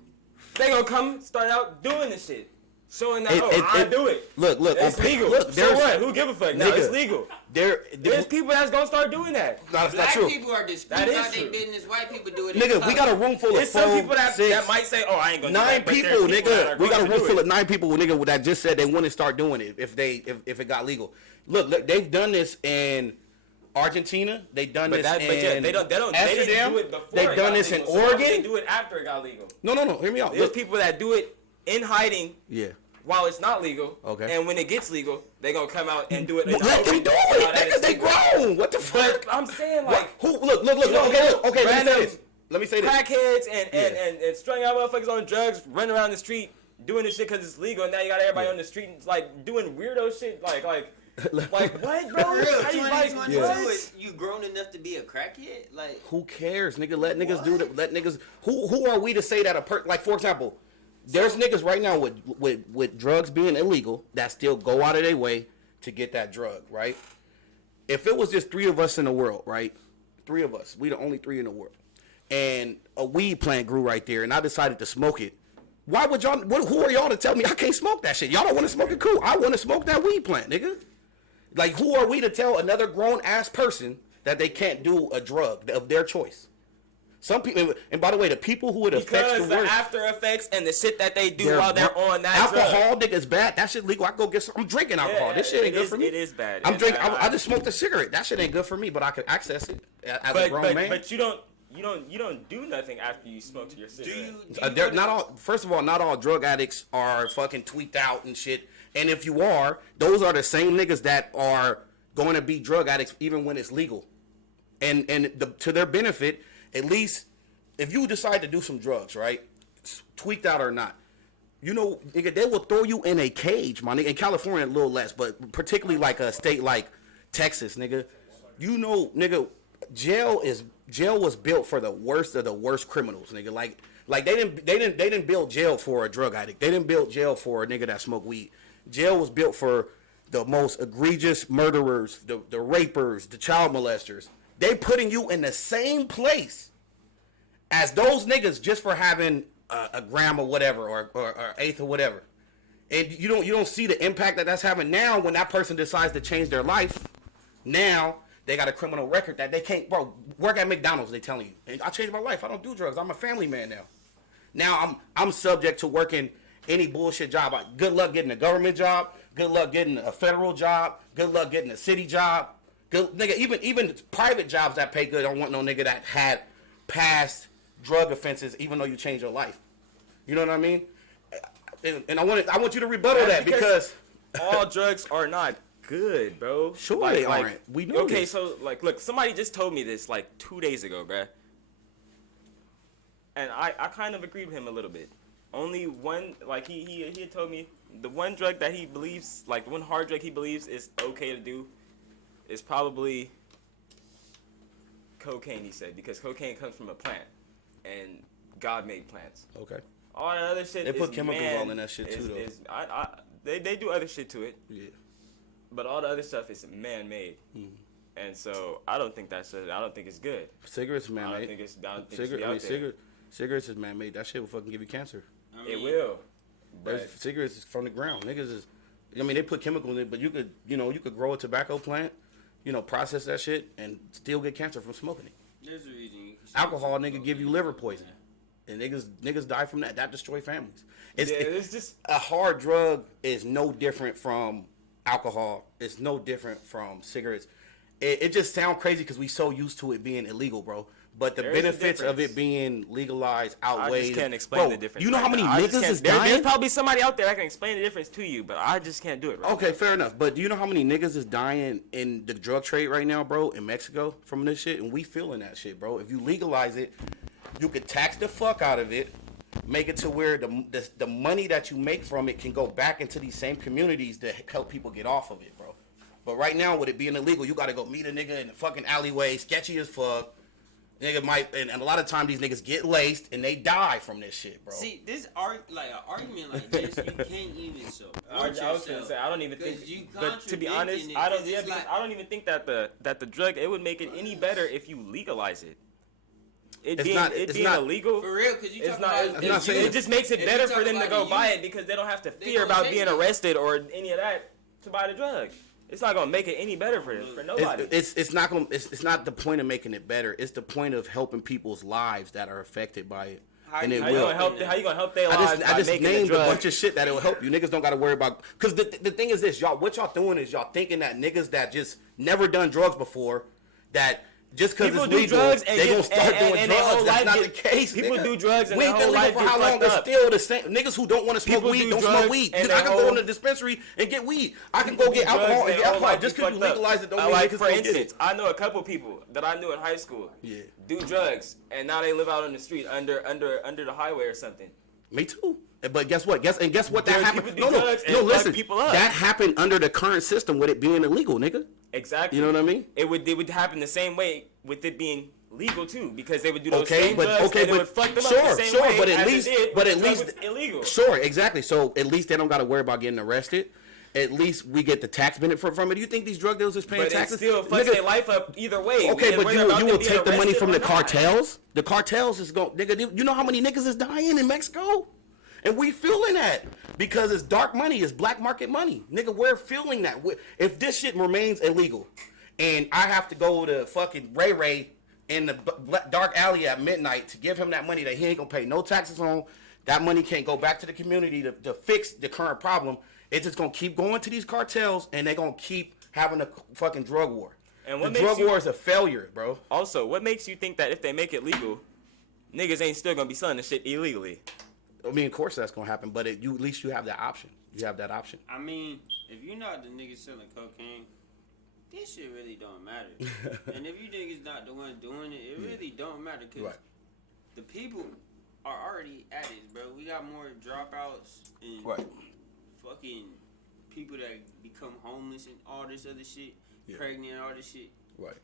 they gonna come start out doing this shit. Showing that, I do it. Look. It's legal. So what? Who give a fuck? No, it's legal. There's people that's gonna start doing that. No, that's Black not true. people are disputing about their business. White people do it. Nigga, we got a room full of There's some people that might say, I ain't gonna do that. 9 people, nigga. We got a room full of 9 people, nigga, that just said they want to start doing it if it got legal. Look, they've done this in Argentina. They've done this in they didn't do it before. They've done this in Oregon. They do it after it got legal. No. Hear me out. There's people that do it in hiding. Yeah. While it's not legal, okay, and when it gets legal, they gonna come out and do it. Let them do it. Niggas, they grown. What the fuck? But I'm saying like, look. Okay. Let me say this. Crackheads and strung out motherfuckers on drugs, running around the street doing this shit because it's legal, and now you got everybody on the street like doing weirdo shit like what, bro? How you grown enough to be a crackhead? Like, who cares, nigga? Let niggas do it. Let niggas. Who are we to say that like, for example, there's niggas right now with drugs being illegal that still go out of their way to get that drug, right? If it was just 3 of us in the world, right? 3 of us. We the only 3 in the world. And a weed plant grew right there, and I decided to smoke it. Why would y'all, who are y'all to tell me I can't smoke that shit? Y'all don't want to smoke it? Cool. I want to smoke that weed plant, nigga. Like, who are we to tell another grown-ass person that they can't do a drug of their choice? Some people, and by the way, the people who it affects the worst. Because the after effects and the shit that they do while they're on that alcohol, nigga, is bad. That shit legal. I go get some. I'm drinking alcohol. This shit ain't good for me. It is bad. I'm drinking. I just smoked a cigarette. That shit ain't good for me, but I can access it as a grown man. But you don't do nothing after you smoke your cigarette. They're not all. First of all, not all drug addicts are fucking tweaked out and shit. And if you are, those are the same niggas that are going to be drug addicts even when it's legal. And to their benefit, at least. If you decide to do some drugs, right, tweaked out or not, you know, nigga, they will throw you in a cage, my nigga. In California, a little less, but particularly like a state like Texas, nigga. You know, nigga, jail was built for the worst of the worst criminals, nigga. Like they didn't build jail for a drug addict. They didn't build jail for a nigga that smoked weed. Jail was built for the most egregious murderers, the rapers, the child molesters, they putting you in the same place as those niggas just for having a gram or whatever, or eighth or whatever. And you don't see the impact that that's having now when that person decides to change their life. Now they got a criminal record that they can't, bro, work at McDonald's, they telling you. And I changed my life. I don't do drugs. I'm a family man now. Now I'm subject to working any bullshit job. Good luck getting a government job. Good luck getting a federal job. Good luck getting a city job. Good nigga, even private jobs that pay good don't want no nigga that had past drug offenses, even though you changed your life. You know what I mean? And I want you to rebuttal that because all drugs are not good, bro. Sure they aren't. We know okay, this. so like, look, somebody just told me this like 2 days ago, bruh. And I kind of agreed with him a little bit. Only one, like he had told me the one drug that he believes, like the one hard drug he believes is okay to do, is probably cocaine. He said because cocaine comes from a plant, and God made plants. Okay. All that other shit. They put chemicals all in that shit too, though. They do other shit to it. Yeah. But all the other stuff is man-made. Mm-hmm. And so I don't think that's. I don't think it's good. Cigarettes man-made. I don't think it's. Cigarettes is man-made. That shit will fucking give you cancer. I mean, it will. But cigarettes is from the ground. Niggas is. I mean, they put chemicals in it, but you could grow a tobacco plant, process that shit and still get cancer from smoking it. There's a reason. Alcohol, nigga, give you liver poison. And niggas die from that. That destroy families. It's just a hard drug is no different from alcohol. It's no different from cigarettes. It just sounds crazy because we so used to it being illegal, bro. But the benefits of it being legalized outweigh. I just can't explain the difference. You know how many niggas is dying? There's probably somebody out there that can explain the difference to you, but I just can't do it. Okay, fair enough. But do you know how many niggas is dying in the drug trade right now, bro, in Mexico from this shit? And we feeling that shit, bro. If you legalize it, you could tax the fuck out of it, make it to where the money that you make from it can go back into these same communities to help people get off of it, bro. But right now, with it being illegal, you got to go meet a nigga in the fucking alleyway, sketchy as fuck. Nigga might, and a lot of times these niggas get laced and they die from this shit, bro. See, this an argument like this, you can't even support yourself. I was gonna say, I don't even think. But to be honest, I don't even think that the drug it would make it any better if you legalize it. It being illegal for real, because it just makes it better for them to go buy it because they don't have to fear about being arrested or any of that to buy the drug. It's not gonna make it any better for nobody. It's not gonna. It's not the point of making it better. It's the point of helping people's lives that are affected by it. How you gonna help their lives? I just named a bunch of shit that will help you. Niggas don't gotta worry about. Because the thing is this, y'all. What y'all doing is y'all thinking that niggas that just never done drugs before, that just because it's legal, they gonna start doing drugs. That's not the case. People do drugs and weed their whole life for how long? It's still the same. Niggas who don't want to smoke weed don't smoke weed. I can go in the dispensary and get weed. I can go get alcohol and get alcohol. Just because you legalize it don't mean niggas for instance, I know a couple people that I knew in high school. Yeah. Do drugs and now they live out on the street under the highway or something. Me too. But guess what? Guess what? That happened. No, listen. That happened under the current system with it being illegal, nigga. Exactly. You know what I mean? It would happen the same way with it being legal too, because they would do those same drugs and it would fuck them up the same way but at least it's illegal. Sure, exactly. So at least they don't got to worry about getting arrested. At least we get the tax benefit from it. Do you think these drug dealers is paying taxes? But it still fucks their life up either way. Okay, but you will take the money from the cartels? The cartels is going, nigga, you know how many niggas is dying in Mexico? And we feeling that because it's dark money, it's black market money. Nigga, we're feeling that. If this shit remains illegal and I have to go to fucking Ray Ray in the dark alley at midnight to give him that money that he ain't gonna pay no taxes on, that money can't go back to the community to fix the current problem. It's just gonna keep going to these cartels and they're gonna keep having a fucking drug war. And the drug war is a failure, bro. Also, what makes you think that if they make it legal, niggas ain't still gonna be selling the shit illegally? I mean, of course that's gonna happen, but at least you have that option. You have that option. I mean, if you're not the nigga selling cocaine, this shit really don't matter. And if you niggas not the one doing it, it really don't matter because the people are already at it, bro. We got more dropouts and fucking people that become homeless and all this other shit, pregnant and all this shit. Right.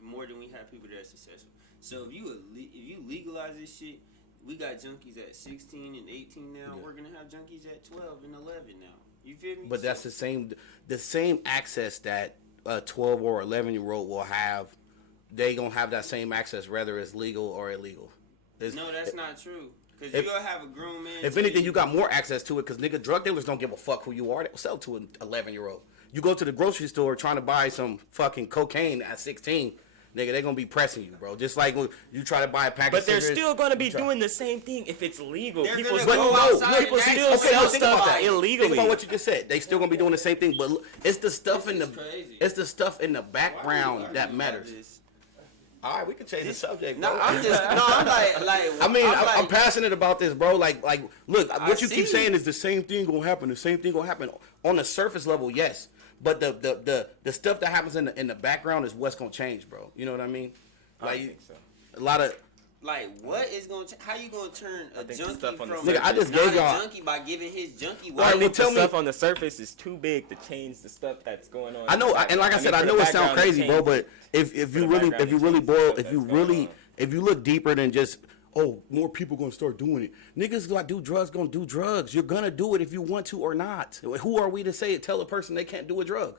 More than we have people that are successful. So if you legalize this shit, We got junkies at 16 and 18 now. We're gonna have junkies at 12 and 11 now. You feel me? But that's the same access that a 12 or 11-year-old will have. They gonna have that same access whether it's legal or illegal. No, that's not true. Because you gonna have a grown man. If anything, you got more access to it because nigga, drug dealers don't give a fuck who you are. They'll sell to an 11-year-old. You go to the grocery store trying to buy some fucking cocaine at 16. Nigga, they're going to be pressing you, bro. Just like when you try to buy a pack of cigarettes. But they're still going to be doing the same thing if it's legal. People still sell stuff illegally. Think about what you just said. They still going to be doing the same thing. But it's the stuff it's the stuff in the background that matters. All right, we can change the subject, bro. I'm like, I'm passionate about this, bro. Like, look, what you keep saying is the same thing going to happen. The same thing going to happen. On the surface level, yes. But the stuff that happens in the background is what's gonna change, bro. You know what I mean? Like, I think so. A lot of what is going to? How you gonna turn a junkie from nigga? I just gave y'all a junkie by giving his junkie. I think the stuff on the surface is too big to change the stuff that's going on. I know, and like I said, I know it sounds crazy, bro. But if you look deeper than just, oh, more people gonna start doing it. Niggas gonna do drugs. You're gonna do it if you want to or not. Who are we to say it? Tell a person they can't do a drug.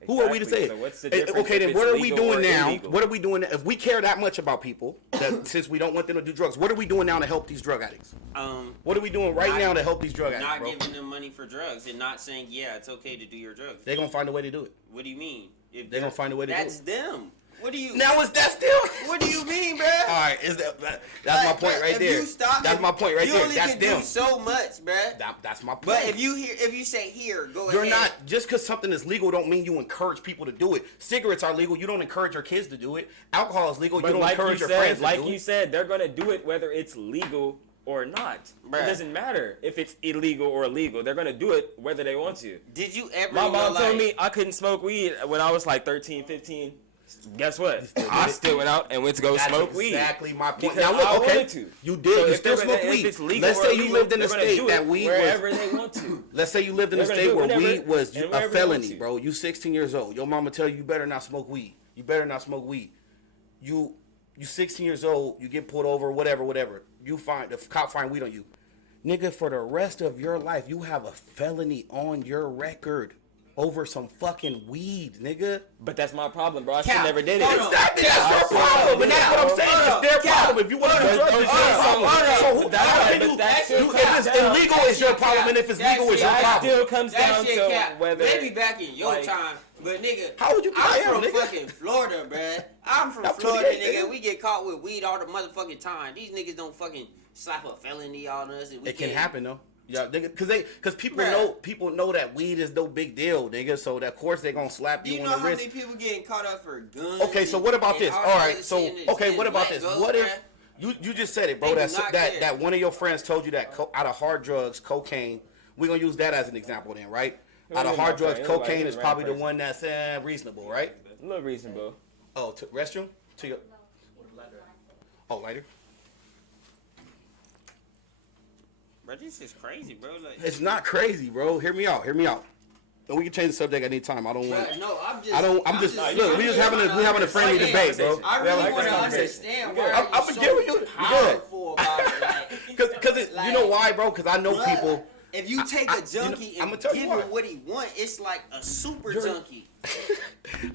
Exactly. Who are we to say it? So what's the difference? Okay, then what are we doing now? What are we doing if we care that much about people? Since we don't want them to do drugs, what are we doing now to help these drug addicts? What are we doing now to help these drug addicts? Not giving them money for drugs and not saying, yeah, it's okay to do your drugs. They're gonna find a way to do it. What do you mean? If they're gonna find a way to do it. That's them. What do you? Now is that still? What do you mean, bro? All right, that's my point right there. That's my point right there. You only that's can them. do so much, bro. That's my point. But if you say here, go ahead. You're not just because something is legal don't mean you encourage people to do it. Cigarettes are legal. You don't encourage your kids to do it. Alcohol is legal. But you don't encourage your friends to do it. Like you said, they're gonna do it whether it's legal or not. Bruh. It doesn't matter if it's illegal or illegal. They're gonna do it whether they want to. Did you ever? My mom told me I couldn't smoke weed when I was like 13, 15. Guess what? I still went out and went to go smoke weed. Exactly my point. Because now look, okay, you did. So you still smoke weed. Let's say you lived in a state that weed was wherever they want to. Let's say you lived in a state where weed was a felony, bro. You 16 years old. Your mama tell you better not smoke weed. You better not smoke weed. You 16 years old. You get pulled over. Whatever. You find the cop find weed on you, nigga. For the rest of your life, you have a felony on your record. Over some fucking weed, nigga. But that's my problem, bro. I should never did it. Exactly, that's your problem. And that's what I'm saying. It's their problem. If you want to do drugs, it's your problem. If it's illegal, it's your problem. And if it's legal, it's your problem. It still comes down to whether... Maybe back in your time, but nigga, how would you I'm from fucking Florida, bruh. I'm from Florida, nigga. We get caught with weed all the motherfucking time. These niggas don't fucking slap a felony on us. It can happen, though. Yeah, nigga, because people know that weed is no big deal, nigga. So of course they gonna slap you on the wrist. You know how many people getting caught up for guns? Okay, so what about this? All right, so what about this? What if you just said it, bro? That one of your friends told you that out of hard drugs, cocaine. We're gonna use that as an example, then, right? Out of hard drugs, cocaine is probably the one that's reasonable, right? A little reasonable. Oh, restroom to your. Oh, lighter. Bro, this is crazy, bro. Like, it's not crazy, bro. Hear me out. And we can change the subject at any time. I don't want. No, I'm just. Look, we having a friendly debate, bro. I really want to understand why I'm so powerful about it. Because you know why, bro? Because I know people. If you take a junkie and give him what he wants, it's like a super junkie.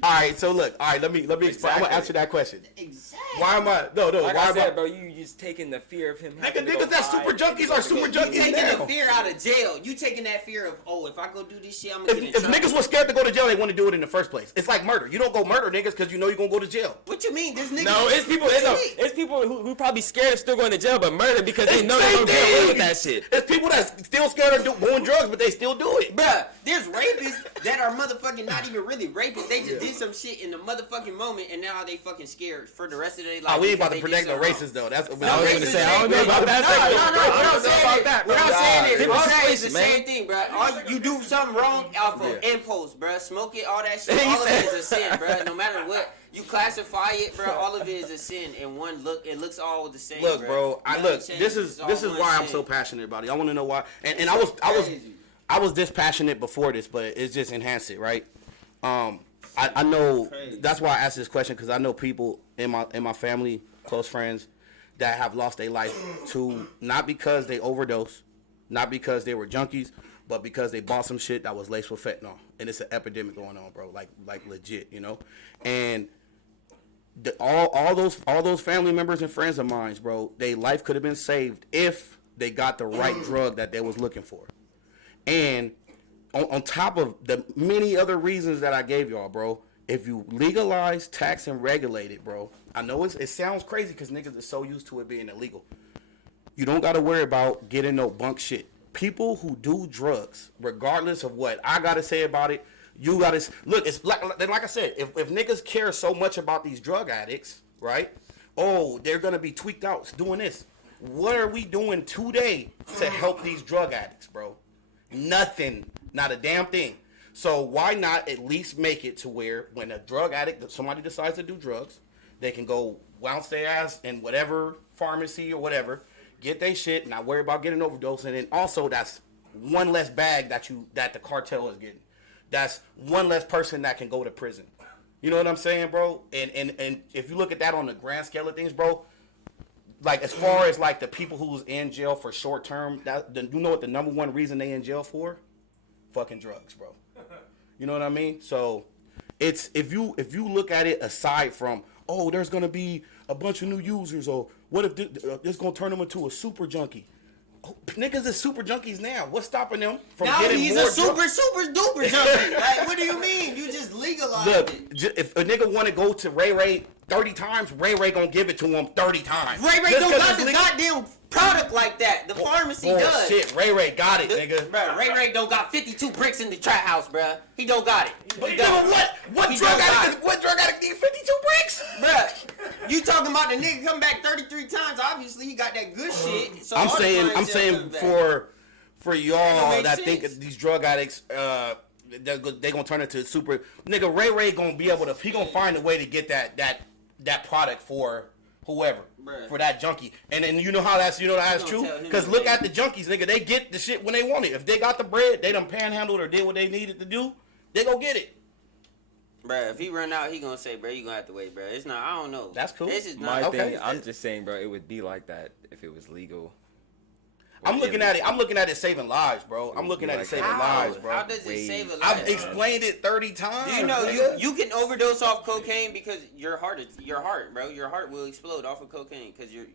All right, so look. All right, let me explain. Exactly. I'm gonna answer that question. Exactly. Why am I? No. Like why I said, bro, you just taking the fear of him. Niggas that super junkies are super junkies. You taking the fear out of jail. You taking that fear of, if I go do this shit, I'm gonna get in trouble. If niggas was scared to go to jail, they want to do it in the first place. It's like murder. You don't go murder niggas because you know you're gonna go to jail. What you mean? There's niggas. No, it's people. It's people who probably scared of still going to jail, but murder because they know they don't get away with that shit. There's people that's still scared of going drugs, but they still do it. Bruh, there's rapists that are motherfucking not even really rapists. They just did some shit in the motherfucking moment, and now they fucking scared for the rest of their life. We ain't about to protect no racists though. That's what I was gonna say. I don't know about that. What I'm saying is the same thing, bro. You do something wrong off of impulse, bro. Smoke it, all that shit. All of it is a sin, bro. No matter what you classify it, bro. All of it is a sin. And it looks all the same. Look, bro. This is why I'm so passionate about it. I want to know why. And I was this passionate before this, but it's just enhanced it, right? I know that's why I asked this question because I know people in my family, close friends, that have lost their life to not because they overdosed, not because they were junkies, but because they bought some shit that was laced with fentanyl. And it's an epidemic going on, bro. Like legit, you know? And all those family members and friends of mine, bro, their life could have been saved if they got the right drug that they was looking for. And on top of the many other reasons that I gave y'all, bro, if you legalize, tax, and regulate it, bro, I know it sounds crazy because niggas are so used to it being illegal. You don't got to worry about getting no bunk shit. People who do drugs, regardless of what I got to say about it, you got to... Look, it's like I said, if niggas care so much about these drug addicts, right? Oh, they're going to be tweaked out doing this. What are we doing today to help these drug addicts, bro? Nothing. Not a damn thing. So why not at least make it to where when a drug addict, somebody decides to do drugs, they can go bounce their ass in whatever pharmacy or whatever, get their shit, not worry about getting overdose, and then also that's one less bag that the cartel is getting. That's one less person that can go to prison. You know what I'm saying, bro? And if you look at that on the grand scale of things, bro, like as far as like the people who's in jail for short term, you know what the number one reason they in jail for? Fucking drugs, bro. You know what I mean? So it's if you look at it aside from, oh, there's gonna be a bunch of new users, or what if this gonna turn them into a super junkie? Oh, niggas is super junkies now. What's stopping them from now getting he's more a super duper junkie. Like, what do you mean? You just legalized it. If a nigga want to go to Ray 30 times, Ray gonna give it to him 30 times. Ray don't got the goddamn product like that. The pharmacy does. Shit, Ray got it, nigga. Bro, Ray don't got 52 bricks in the trap house, bro. He don't got it. But what drug addict need 52 bricks? Bro, you talking about the nigga come back 33 times? Obviously, he got that good shit. So I'm saying for y'all that think these drug addicts, they gonna turn into super nigga. Ray gonna be able to. He gonna find a way to get that product for whoever. Bruh. For that junkie. And then you know how that's true? Because look at the junkies, nigga. They get the shit when they want it. If they got the bread, they done panhandled or did what they needed to do, they go get it. Bruh, if he run out, he gonna say, bruh, you gonna have to wait, bruh. It's not, I don't know. That's cool. This is not my thing. I'm just saying, bro, it would be like that if it was legal. I'm looking at it saving lives, bro. I'm looking at it saving lives, bro. How does it save a life? I've explained it 30 times. Do you know you can overdose off cocaine because your heart, bro. Your heart will explode off of cocaine because your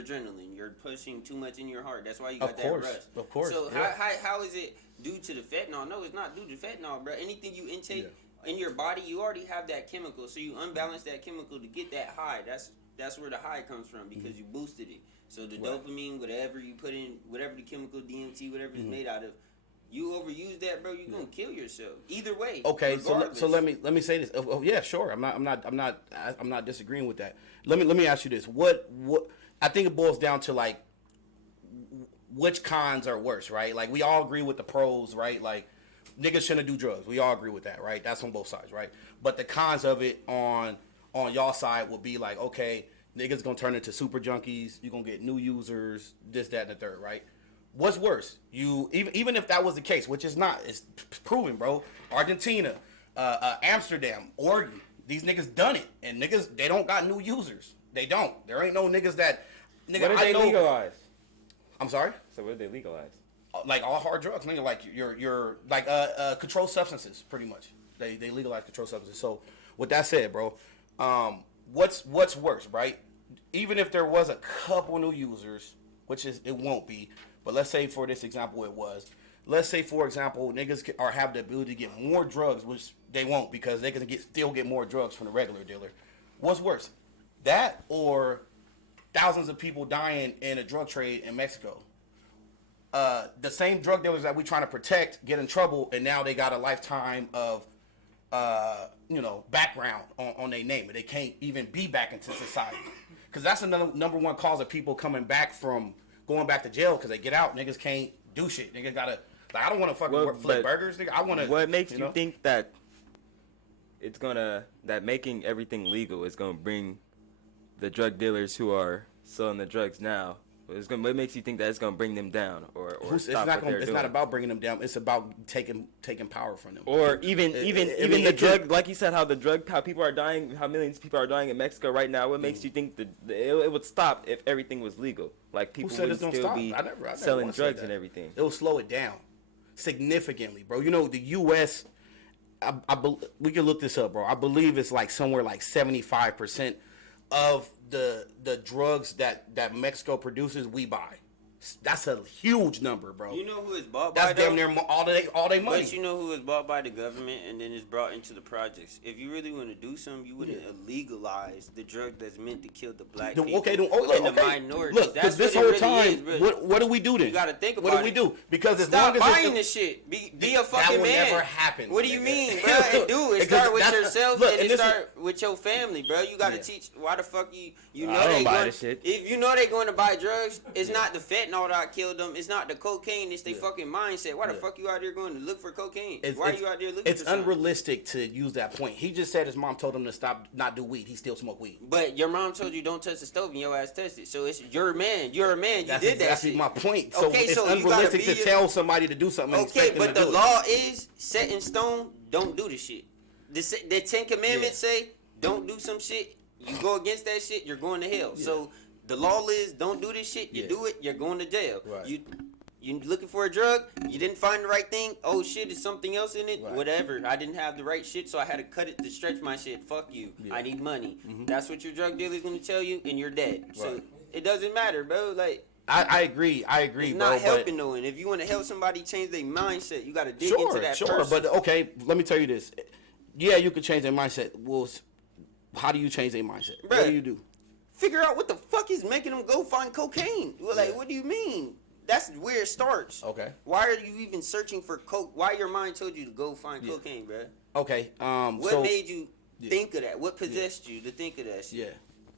adrenaline. You're pushing too much in your heart. That's why you got that rush. Of course. So how is it due to the fentanyl? No, it's not due to fentanyl, bro. Anything you intake in your body, you already have that chemical. So you unbalance that chemical to get that high. That's where the high comes from because you boosted it. So the dopamine, whatever you put in, whatever the chemical DMT, whatever it's made out of, you overuse that, bro. You're gonna kill yourself. Either way. Okay, so let me say this. Oh yeah, sure. I'm not disagreeing with that. Let me ask you this. What I think it boils down to like which cons are worse, right? Like we all agree with the pros, right? Like niggas shouldn't do drugs. We all agree with that, right? That's on both sides, right? But the cons of it on y'all side would be like, okay, niggas gonna turn into super junkies. You're gonna get new users, this, that, and the third, right? What's worse? You even if that was the case, which is not, it's proven, bro. Argentina, Amsterdam, Oregon, these niggas done it, and niggas they don't got new users. They don't. There ain't no niggas that. Nigga, what did they legalize? I'm sorry. So what did they legalize? Like all hard drugs, nigga. Like you're like controlled substances, pretty much. They legalize controlled substances. So with that said, bro, what's worse, right? Even if there was a couple new users, which is it won't be, but let's say for this example it was. Let's say for example niggas have the ability to get more drugs, which they won't because they can still get more drugs from the regular dealer. What's worse, that or thousands of people dying in a drug trade in Mexico? The same drug dealers that we trying to protect get in trouble, and now they got a lifetime of background on their name, and they can't even be back into society. Because that's another number one cause of people coming back from going back to jail because they get out. Niggas can't do shit. Niggas gotta, like, I don't want to fucking flip burgers. Nigga. I want to. What makes you think that that making everything legal is gonna bring the drug dealers who are selling the drugs now What makes you think that it's gonna bring them down or it's stop not what they're it's doing? not about bringing them down. It's about taking power from them. Or even the drug, like you said, how people are dying, how millions of people are dying in Mexico right now. What makes you think that it would stop if everything was legal? Like people would still be selling drugs and everything. It will slow it down significantly, bro. You know, the U.S. We can look this up, bro. I believe it's like somewhere like 75% of the drugs that Mexico produces, we buy. That's a huge number, bro. You know who is bought by? That's damn near all they money. But you know who is bought by the government and then is brought into the projects. If you really want to do something, you wouldn't legalize the drug that's meant to kill the black people and the minorities. Look, because this whole time, what do we do then? You got to think about it. What do we do? Because as Stop long as buying this shit. Be a fucking man. That will never happen. What do you mean, bro? It start with yourself and it start with your family, bro. You got to teach. Why the fuck you know they going? If you know they going to buy drugs, it's not the fentanyl that killed them. It's not the cocaine. It's their fucking mindset. Why the fuck you out there going to look for cocaine? Why are you out there looking for It's unrealistic to use that point. He just said his mom told him to not do weed. He still smoke weed. But your mom told you don't touch the stove and your ass touched it. So you're a man. You're a man. You did that That's shit. my point. So it's unrealistic to tell somebody to do something and expect them to do it. But the law is set in stone. Don't do the shit. The 10 Commandments say don't do some shit. You go against that shit, you're going to hell. Yeah. So the law is don't do this shit. You do it, you're going to jail. Right. You looking for a drug, you didn't find the right thing. Oh shit, is something else in it? Right. Whatever. I didn't have the right shit, so I had to cut it to stretch my shit. Fuck you. Yeah. I need money. Mm-hmm. That's what your drug dealer's gonna tell you, and you're dead. Right. So it doesn't matter, bro. Like I agree, it's bro. Not helping no one. If you want to help somebody change their mindset, you got to dig into that person. Sure, but okay, let me tell you this. Yeah, you could change their mindset. Well, how do you change their mindset? Bruh, what do you do? Figure out what the fuck is making them go find cocaine. Like, what do you mean? That's where it starts. Okay. Why are you even searching for coke? Why your mind told you to go find cocaine, bro? Okay. What made you think of that? What possessed you to think of that shit? Yeah.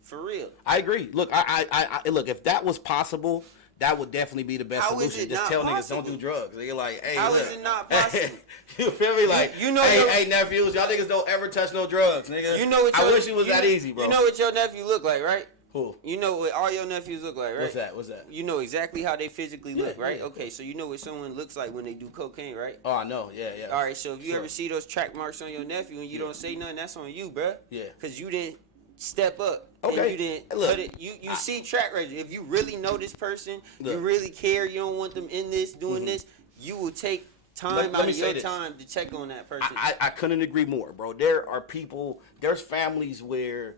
For real. I agree. Look, I look. If that was possible, that would definitely be the best solution. Just tell niggas don't do drugs. You're like, hey, how is it not possible? You feel me? Like, you know, hey, nephews, y'all niggas don't ever touch no drugs, nigga. You know what? I wish it was that easy, bro. You know what your nephew look like, right? Who? You know what all your nephews look like, right? What's that? You know exactly how they physically look, right? Okay, so you know what someone looks like when they do cocaine, right? Oh, I know. Yeah. All right, so if you ever see those track marks on your nephew and you don't say nothing, that's on you, bro. Yeah. Because you didn't step up. Okay. And you didn't put it. You see track record. If you really know this person, you really care, you don't want them in this, doing this, you will take time out of your time to check on that person. I couldn't agree more, bro. There's families where,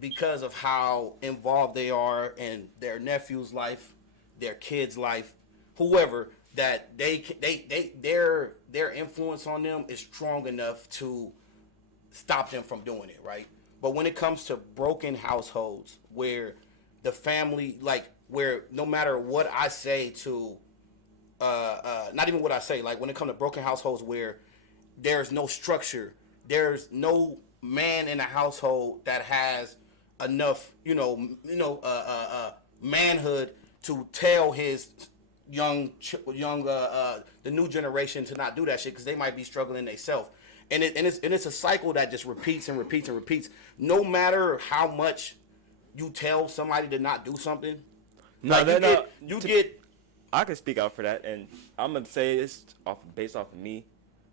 because of how involved they are in their nephew's life, their kid's life, whoever, that their influence on them is strong enough to stop them from doing it, right? But when it comes to broken households where the family, like, where no matter what I say to, not even what I say, like when it comes to broken households where there's no structure, there's no man in a household that has enough, manhood to tell his young, the new generation to not do that shit because they might be struggling themselves. And it's a cycle that just repeats and repeats and repeats. No matter how much you tell somebody to not do something, I can speak out for that, and I'm gonna say this based off of me.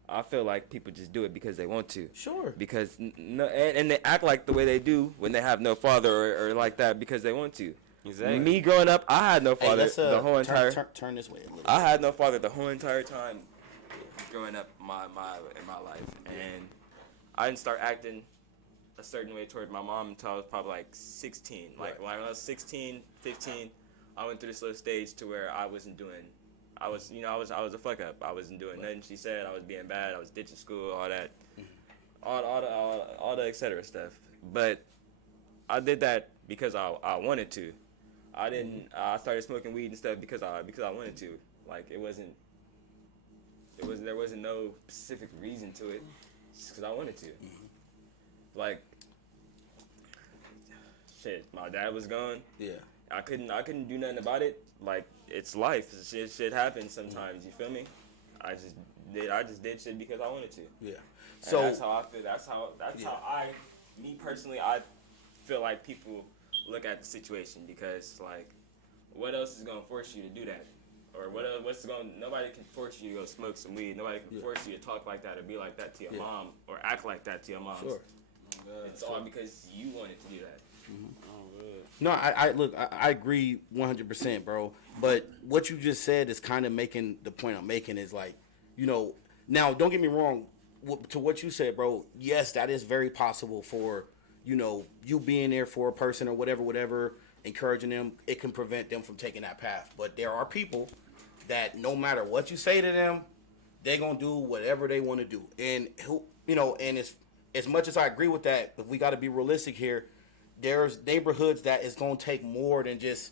I feel like people just do it because they want to. Sure. Because and they act like the way they do when they have no father or like that because they want to. Exactly. Me growing up, I had no father the whole entire. Turn this way a little. I had no father the whole entire time growing up in my life, and I didn't start acting a certain way toward my mom until I was probably like 16. Like when I was 16, 15, I went through this little stage to where I wasn't doing. I was a fuck up. I wasn't doing nothing she said. I was being bad. I was ditching school, all that, all the etc. stuff. But I did that because I wanted to. I didn't. I started smoking weed and stuff because I wanted to. Like there wasn't no specific reason to it. Just because I wanted to. Like shit. My dad was gone. Yeah. I couldn't do nothing about it. Like it's life. Shit happens sometimes. You feel me? I just did shit because I wanted to. Yeah. So and that's how I feel. That's how me personally, I feel like people look at the situation because like what else is gonna force you to do that? Or nobody can force you to go smoke some weed. Nobody can force you to talk like that or be like that to your mom or act like that to your mom. Sure. It's all because you wanted to do that. No, I agree 100%, bro. But what you just said is kind of making the point I'm making is like, now don't get me wrong, to what you said, bro. Yes, that is very possible for, you being there for a person or whatever, encouraging them. It can prevent them from taking that path. But there are people that no matter what you say to them, they're gonna do whatever they want to do. And and as much as I agree with that, if we got to be realistic here, there's neighborhoods that is gonna take more than just,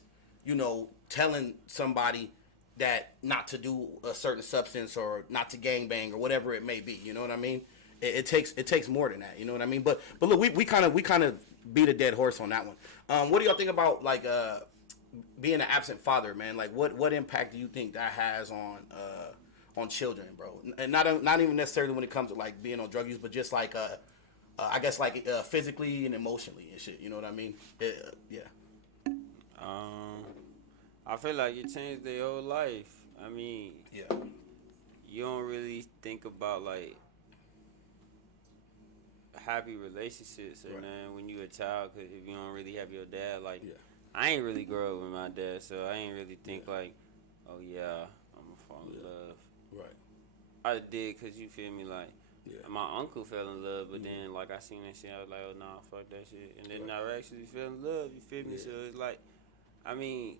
telling somebody that not to do a certain substance or not to gangbang or whatever it may be. You know what I mean? It takes more than that. You know what I mean? But look, we kind of beat a dead horse on that one. What do y'all think about like being an absent father, man? Like what impact do you think that has on children, bro? And not even necessarily when it comes to like being on drug use, but just like I guess like physically and emotionally and shit. You know what I mean? Yeah. I feel like it changed their whole life. I mean, yeah. You don't really think about like happy relationships or nothing when you a child, cause if you don't really have your dad, like I ain't really grow up with my dad, so I ain't really think like, oh yeah, I'm gonna fall in love. Right. I did, cause you feel me, like my uncle fell in love, but then like I seen that shit, I was like, oh nah, fuck that shit, and then I actually fell in love. You feel me? So it's like, I mean,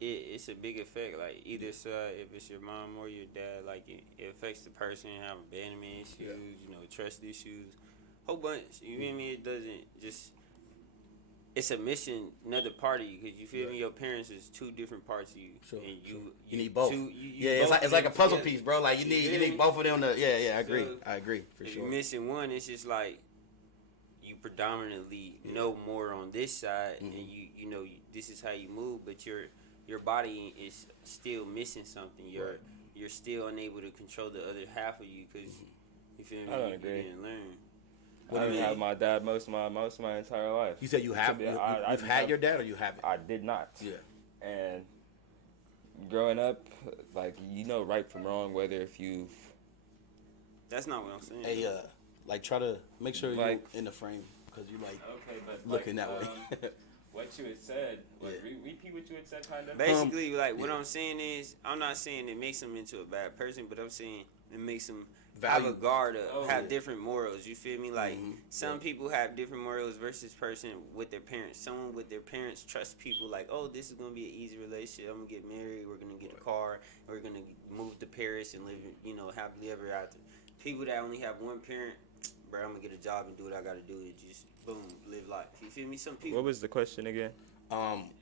it's a big effect. Like either side, if it's your mom or your dad, like it affects the person. Have abandonment issues, trust issues, whole bunch. You feel me? It doesn't just. It's a mission, another part of you, because you feel me. Your parents is two different parts of you, and you need both. It's like a puzzle piece, bro. Like you need both of them to. Yeah, I agree for if sure. You're missing one. It's just like you predominantly know more on this side, and you know this is how you move, but your body is still missing something. You're still unable to control the other half of you because you feel me. You didn't learn. I didn't have my dad most of my entire life. You said you have. You've had your dad, or you haven't? I did not. Yeah. And growing up, like right from wrong, whether if you've. That's not what I'm saying. Hey, like try to make sure you're in the frame because you looking that way. What you had said, repeat what you had said, kind of. Basically, what I'm saying is, I'm not saying it makes them into a bad person, but I'm saying it makes them have a guard up, have different morals. You feel me? Like some people have different morals versus person with their parents. Someone with their parents trust people like, oh, this is gonna be an easy relationship. I'm gonna get married. We're gonna get a car. We're gonna move to Paris and live, happily ever after. People that only have one parent, bro, I'm gonna get a job and do what I gotta do and just boom, live life. You feel me? Some people. What was the question again?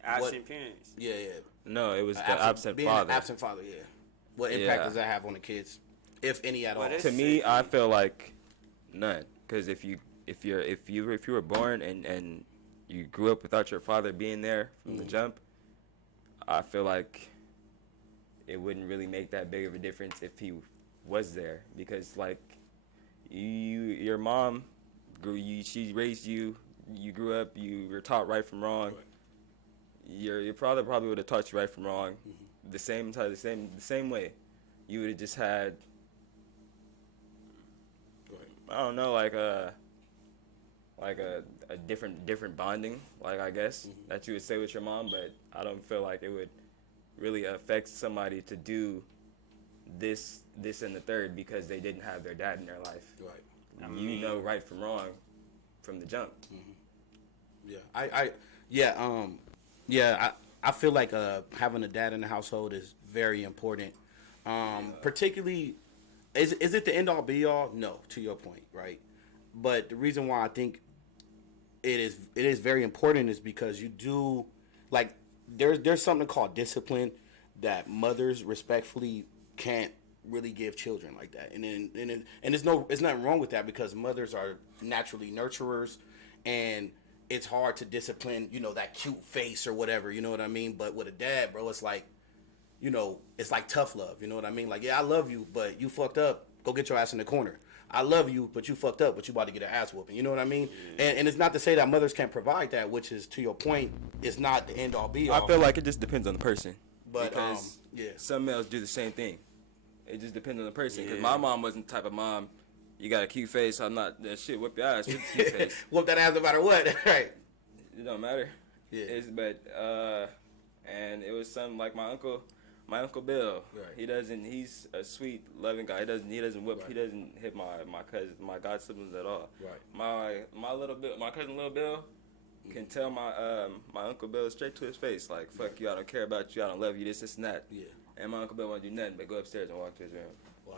Absent parents. Yeah. No, it was the absent being father. An absent father, yeah. What impact does that have on the kids, if any at all? To me, I feel like none. Because if you were born and you grew up without your father being there from the jump, I feel like it wouldn't really make that big of a difference if he was there. Because like your mom. She raised you. You grew up. You were taught right from wrong. Right. Your father probably would have taught you right from wrong, the same way. You would have just had, I don't know, like a different bonding, like I guess that you would say with your mom. But I don't feel like it would really affect somebody to do this, and the third because they didn't have their dad in their life. Right. Right from wrong from the jump. I feel like having a dad in the household is very important. Particularly, is it the end all be all? No, to your point, right? But the reason why I think it is very important is because you do like there's something called discipline that mothers respectfully can't really give children like that, and there's nothing wrong with that because mothers are naturally nurturers, and it's hard to discipline that cute face or whatever, you know what I mean. But with a dad, bro, it's like it's like tough love, you know what I mean. Like, yeah, I love you, but you fucked up, go get your ass in the corner. I love you, but you fucked up, but you about to get an ass whooping. You know what I mean? And it's not to say that mothers can't provide that, which is, to your point, is not the end all be all. I feel like it just depends on the person. But because some males do the same thing. It just depends on the person. Because my mom wasn't the type of mom, you got a cute face, I'm not, that shit, whip your ass with the cute face. Whoop that ass no matter what, right? It don't matter. Yeah. And it was something like my uncle Bill. Right. He's a sweet, loving guy. He doesn't whip, he doesn't hit my cousin, my god siblings at all. Right. My cousin Little Bill can tell my Uncle Bill straight to his face, like, fuck you, I don't care about you, I don't love you, this and that. Yeah. And my Uncle Bill won't do nothing but go upstairs and walk to his room. Wow.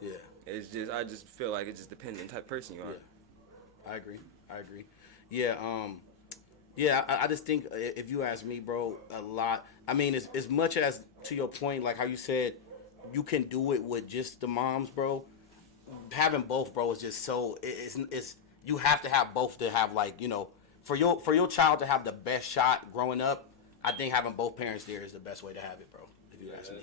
Yeah. I just feel like it just depends on the type of person you are. Yeah. I agree. Yeah. I just think, if you ask me, bro, a lot. I mean, as much as, to your point, like how you said, you can do it with just the moms, bro. Having both, bro, is just so. It's you have to have both to have, like, you know, for your child to have the best shot growing up. I think having both parents there is the best way to have it, bro. If you ask me.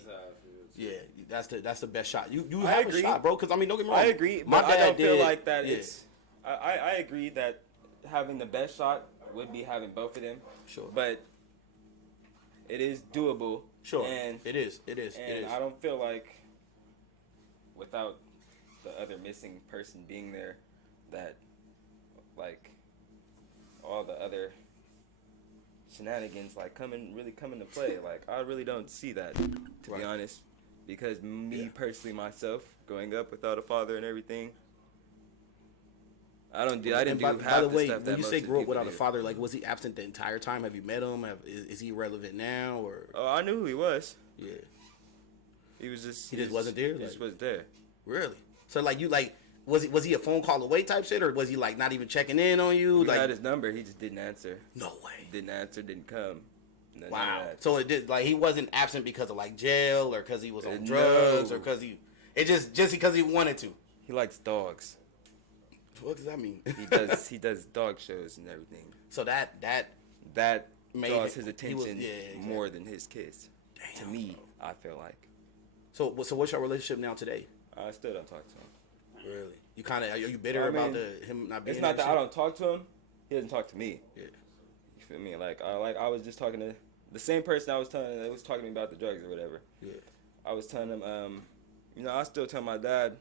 Yeah, that's the best shot. You have a shot, bro. Because I mean, don't get me wrong. I agree, but I don't feel like that. I agree that having the best shot would be having both of them. Sure. But it is doable. Sure. And it is. And I don't feel like without the other missing person being there, that like all the other shenanigans like come into play. Like, I really don't see that, to be honest, because me personally, myself, growing up without a father and everything, I didn't do half the stuff that by the way, when you most say of the grew up people without do. a father, like, was he absent the entire time? Have you met him? Is he relevant now, or? Oh, I knew who he was. Yeah. He was just. He just wasn't there. He just wasn't there. Really? So like was he a phone call away type shit, or was he like not even checking in on you? We like had his number. He just didn't answer. No way. Didn't answer. Didn't come. Wow. So it did, like, he wasn't absent because of like jail or because he was on drugs or because just because he wanted to. He likes dogs. What does that mean? He does dog shows and everything. So that draws his attention exactly. more than his kids. Damn, to me, bro. I feel like. So what's your relationship now today? I still don't talk to him. Really? You kind of, are you bitter about him not being? It's not that shit? I don't talk to him. He doesn't talk to me. Yeah. You feel me? Like I was just talking to the same person I was telling that was talking to me about the drugs or whatever. Yeah. I was telling him, I still tell my dad,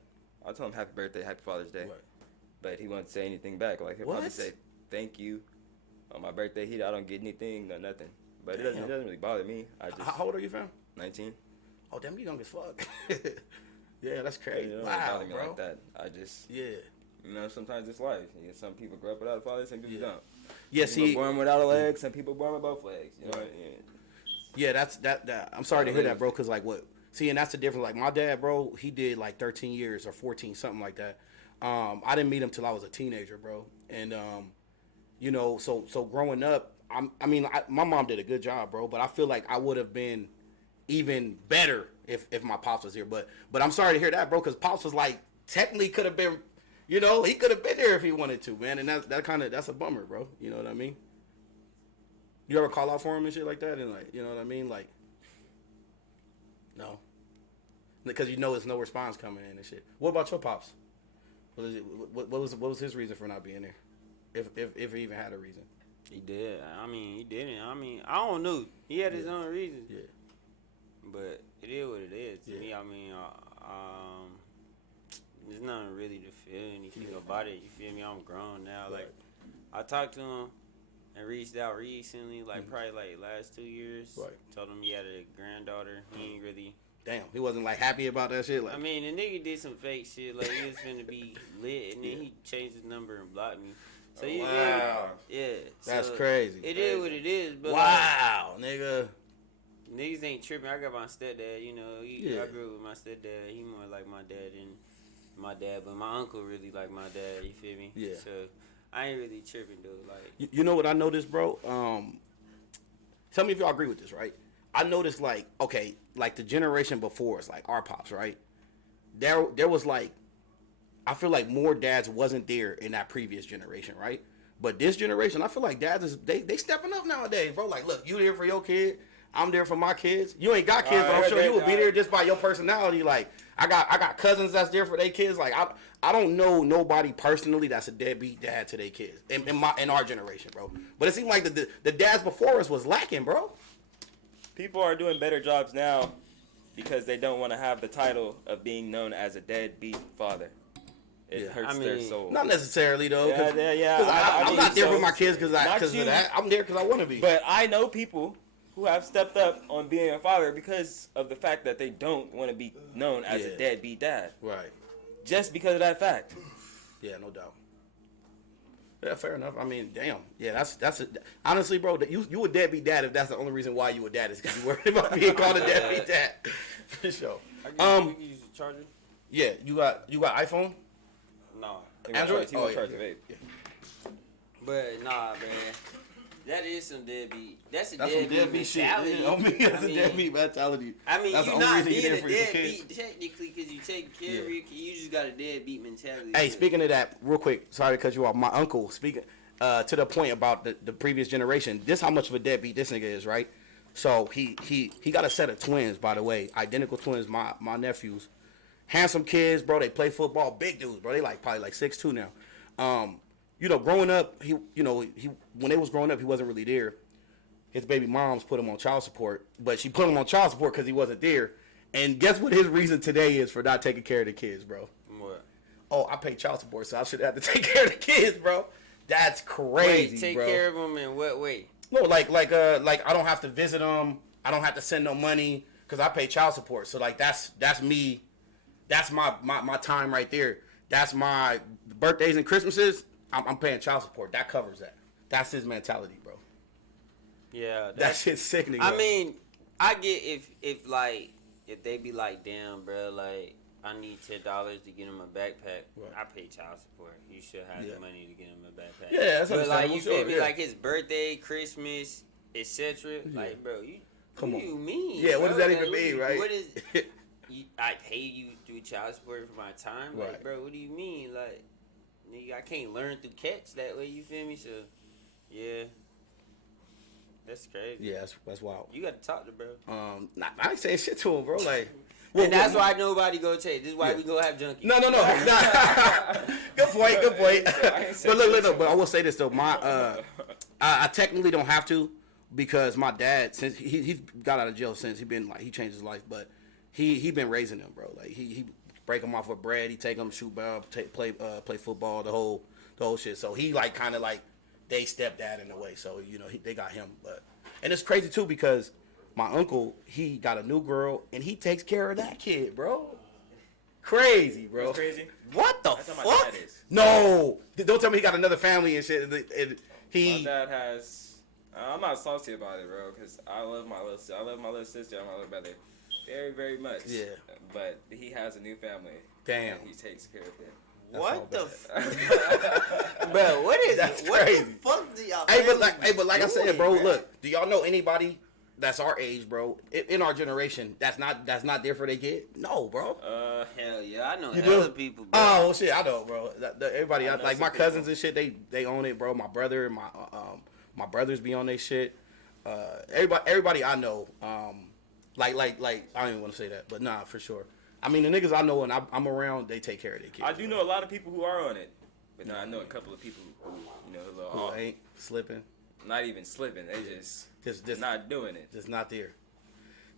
I tell him happy birthday, happy Father's Day. Right. But he won't say anything back. Like, he'll probably say thank you on my birthday. I don't get anything, no nothing. But it doesn't really bother me. How old are you, fam? 19. Oh, damn, you young as fuck. Yeah, that's crazy. It don't Wow, bother me bro. like that. Sometimes it's life. Some people grow up without a father, some people don't. Yeah, some people born without a leg, some people born with both legs. You know. Yeah, that's that. I'm sorry to hear that, bro. Cause like and that's the difference. Like my dad, bro, he did like 13 years or 14, something like that. I didn't meet him till I was a teenager, bro. And so growing up, my mom did a good job, bro. But I feel like I would have been even better if my pops was here. But I'm sorry to hear that, bro. Cause pops was like technically could have been, he could have been there if he wanted to, man. And that's a bummer, bro. You know what I mean? You ever call out for him and shit like that? And like, you know what I mean? Like, no. Because there's no response coming in and shit. What about your pops? What was his reason for not being there? If he even had a reason. He did. He didn't. I don't know. He had his own reasons. Yeah. But it is what it is. To me, there's nothing really to feel anything about it. You feel me? I'm grown now. Right. Like, I talked to him and reached out recently, like probably like last 2 years. Right. Told him he had a granddaughter. He ain't really. Damn, he wasn't like happy about that shit. Like, the nigga did some fake shit. Like, he was finna be lit, and then he changed his number and blocked me. So wow. Yeah. That's crazy. It is what it is. But wow, nigga. Niggas ain't tripping. I got my stepdad. I grew up with my stepdad. He more like my dad than my dad, but my uncle really like my dad. You feel me? Yeah. So I ain't really tripping, dude. Like, you know what I noticed, bro? Tell me if y'all agree with this, right? I noticed, like, okay, like the generation before us, like our pops, right? There was like, I feel like more dads wasn't there in that previous generation, right? But this generation, I feel like dads they stepping up nowadays, bro. Like, look, you here for your kid. I'm there for my kids. You ain't got kids, but I'm sure you would be there just by your personality. Like, I got cousins that's there for their kids. Like, I don't know nobody personally that's a deadbeat dad to their kids in our generation, bro. But it seemed like the dads before us was lacking, bro. People are doing better jobs now because they don't want to have the title of being known as a deadbeat father. It hurts their soul. Not necessarily, though. Yeah. I'm not there for my kids because of that. I'm there because I want to be. But I know people who have stepped up on being a father because of the fact that they don't want to be known as a deadbeat dad. Right. Just because of that fact. Yeah, no doubt. Yeah, fair enough. I mean, damn. Yeah, that's honestly, bro. You a deadbeat dad if that's the only reason why you a dad is because you worried about being called a deadbeat dad. For sure. You use a charger? Yeah, you got iPhone? No. Android? He won't charge the vape. Yeah. But nah, man. That is some deadbeat. That's some deadbeat mentality. Shit. Yeah, that's a deadbeat mentality. I mean, that's you're not being a deadbeat technically because you take care of your kid. You just got a deadbeat mentality. Hey, speaking of that, real quick, sorry to cut you off. My uncle, speaking to the point about the previous generation, this how much of a deadbeat this nigga is, right? So he got a set of twins, by the way, identical twins, my nephews. Handsome kids, bro. They play football, big dudes, bro. They probably 6'2" now. You know, growing up, he when they was growing up, he wasn't really there. His baby moms put him on child support, but she put him on child support because he wasn't there. And guess what his reason today is for not taking care of the kids, bro? What? Oh, I pay child support, so I should have to take care of the kids, bro. That's crazy, Wait, take bro. care of them in what way? No, like I don't have to visit them. I don't have to send no money because I pay child support. So like that's me. That's my time right there. That's my birthdays and Christmases. I'm paying child support. That covers that. That's his mentality, bro. Yeah, that shit's sickening. I mean, I get if they be like, damn, bro, like I need $10 to get him a backpack. Right. I pay child support. You should have the money to get him a backpack. Yeah, that's but like you feel me, like his birthday, Christmas, etc. Like, bro, what do you mean? Yeah, what does that like, even mean, right? What is? I pay you through child support for my time, like, bro. What do you mean, like? Nigga, I can't learn through catch that way. You feel me? So, yeah, that's crazy. Yeah, that's wild. You got to talk to bro. I ain't saying shit to him, bro. Like, and that's why nobody go take. This is why we go have junkies. No. Good point. But look. But I will say this though. I technically don't have to because my dad, since he's got out of jail since he changed his life, but he been raising them, bro. Like he break them off with bread. He take them shoot ball, play football, the whole shit. So he kind of they stepdad in a way. So you know they got him. And it's crazy too because my uncle he got a new girl and he takes care of that kid, bro. Crazy, bro. That's crazy. What the That's fuck? How my dad is. No, don't tell me he got another family and shit. And my dad has. I'm not salty about it, bro, because I love my little sister and my little brother very, very much. Yeah. But he has a new family. Damn. And he takes care of them. What the bro, what is That's it? What crazy. the fuck do y'all but like I said, bro, look, do y'all know anybody that's our age, bro, in our generation that's not there for their kid? No, bro. Hell yeah, I know hella people, bro. Oh shit, I know, bro. Everybody, like my cousins and shit, they own it, bro. My brother and my brothers be on their shit. Everybody I know, like I don't even want to say that, but nah, for sure. I mean, the niggas I know and I'm around, they take care of their kids. I do know a lot of people who are on it, but I know a couple of people who ain't slipping. Not even slipping. They just not doing it. Just not there.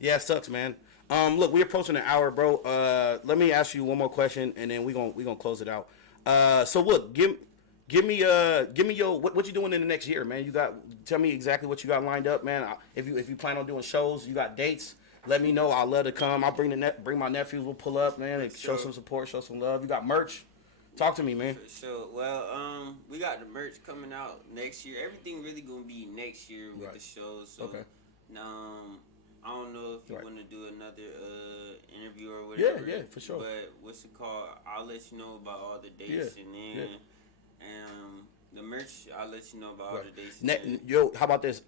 Yeah, it sucks, man. Look, we're approaching an hour, bro. Let me ask you one more question, and then we gonna close it out. So look, give me your what you doing in the next year, man. Tell me exactly what you got lined up, man. If you plan on doing shows, you got dates. Let me know. I'll love to come. I'll bring my nephews. We'll pull up, man, and show some support, show some love. You got merch? Talk to me, man. For sure. Well, we got the merch coming out next year. Everything really gonna be next year with the shows. So, I don't know if you want to do another interview or whatever. Yeah, for sure. But what's it called? I'll let you know about all the dates and then, the merch. I'll let you know about all the dates. Yo, how about this?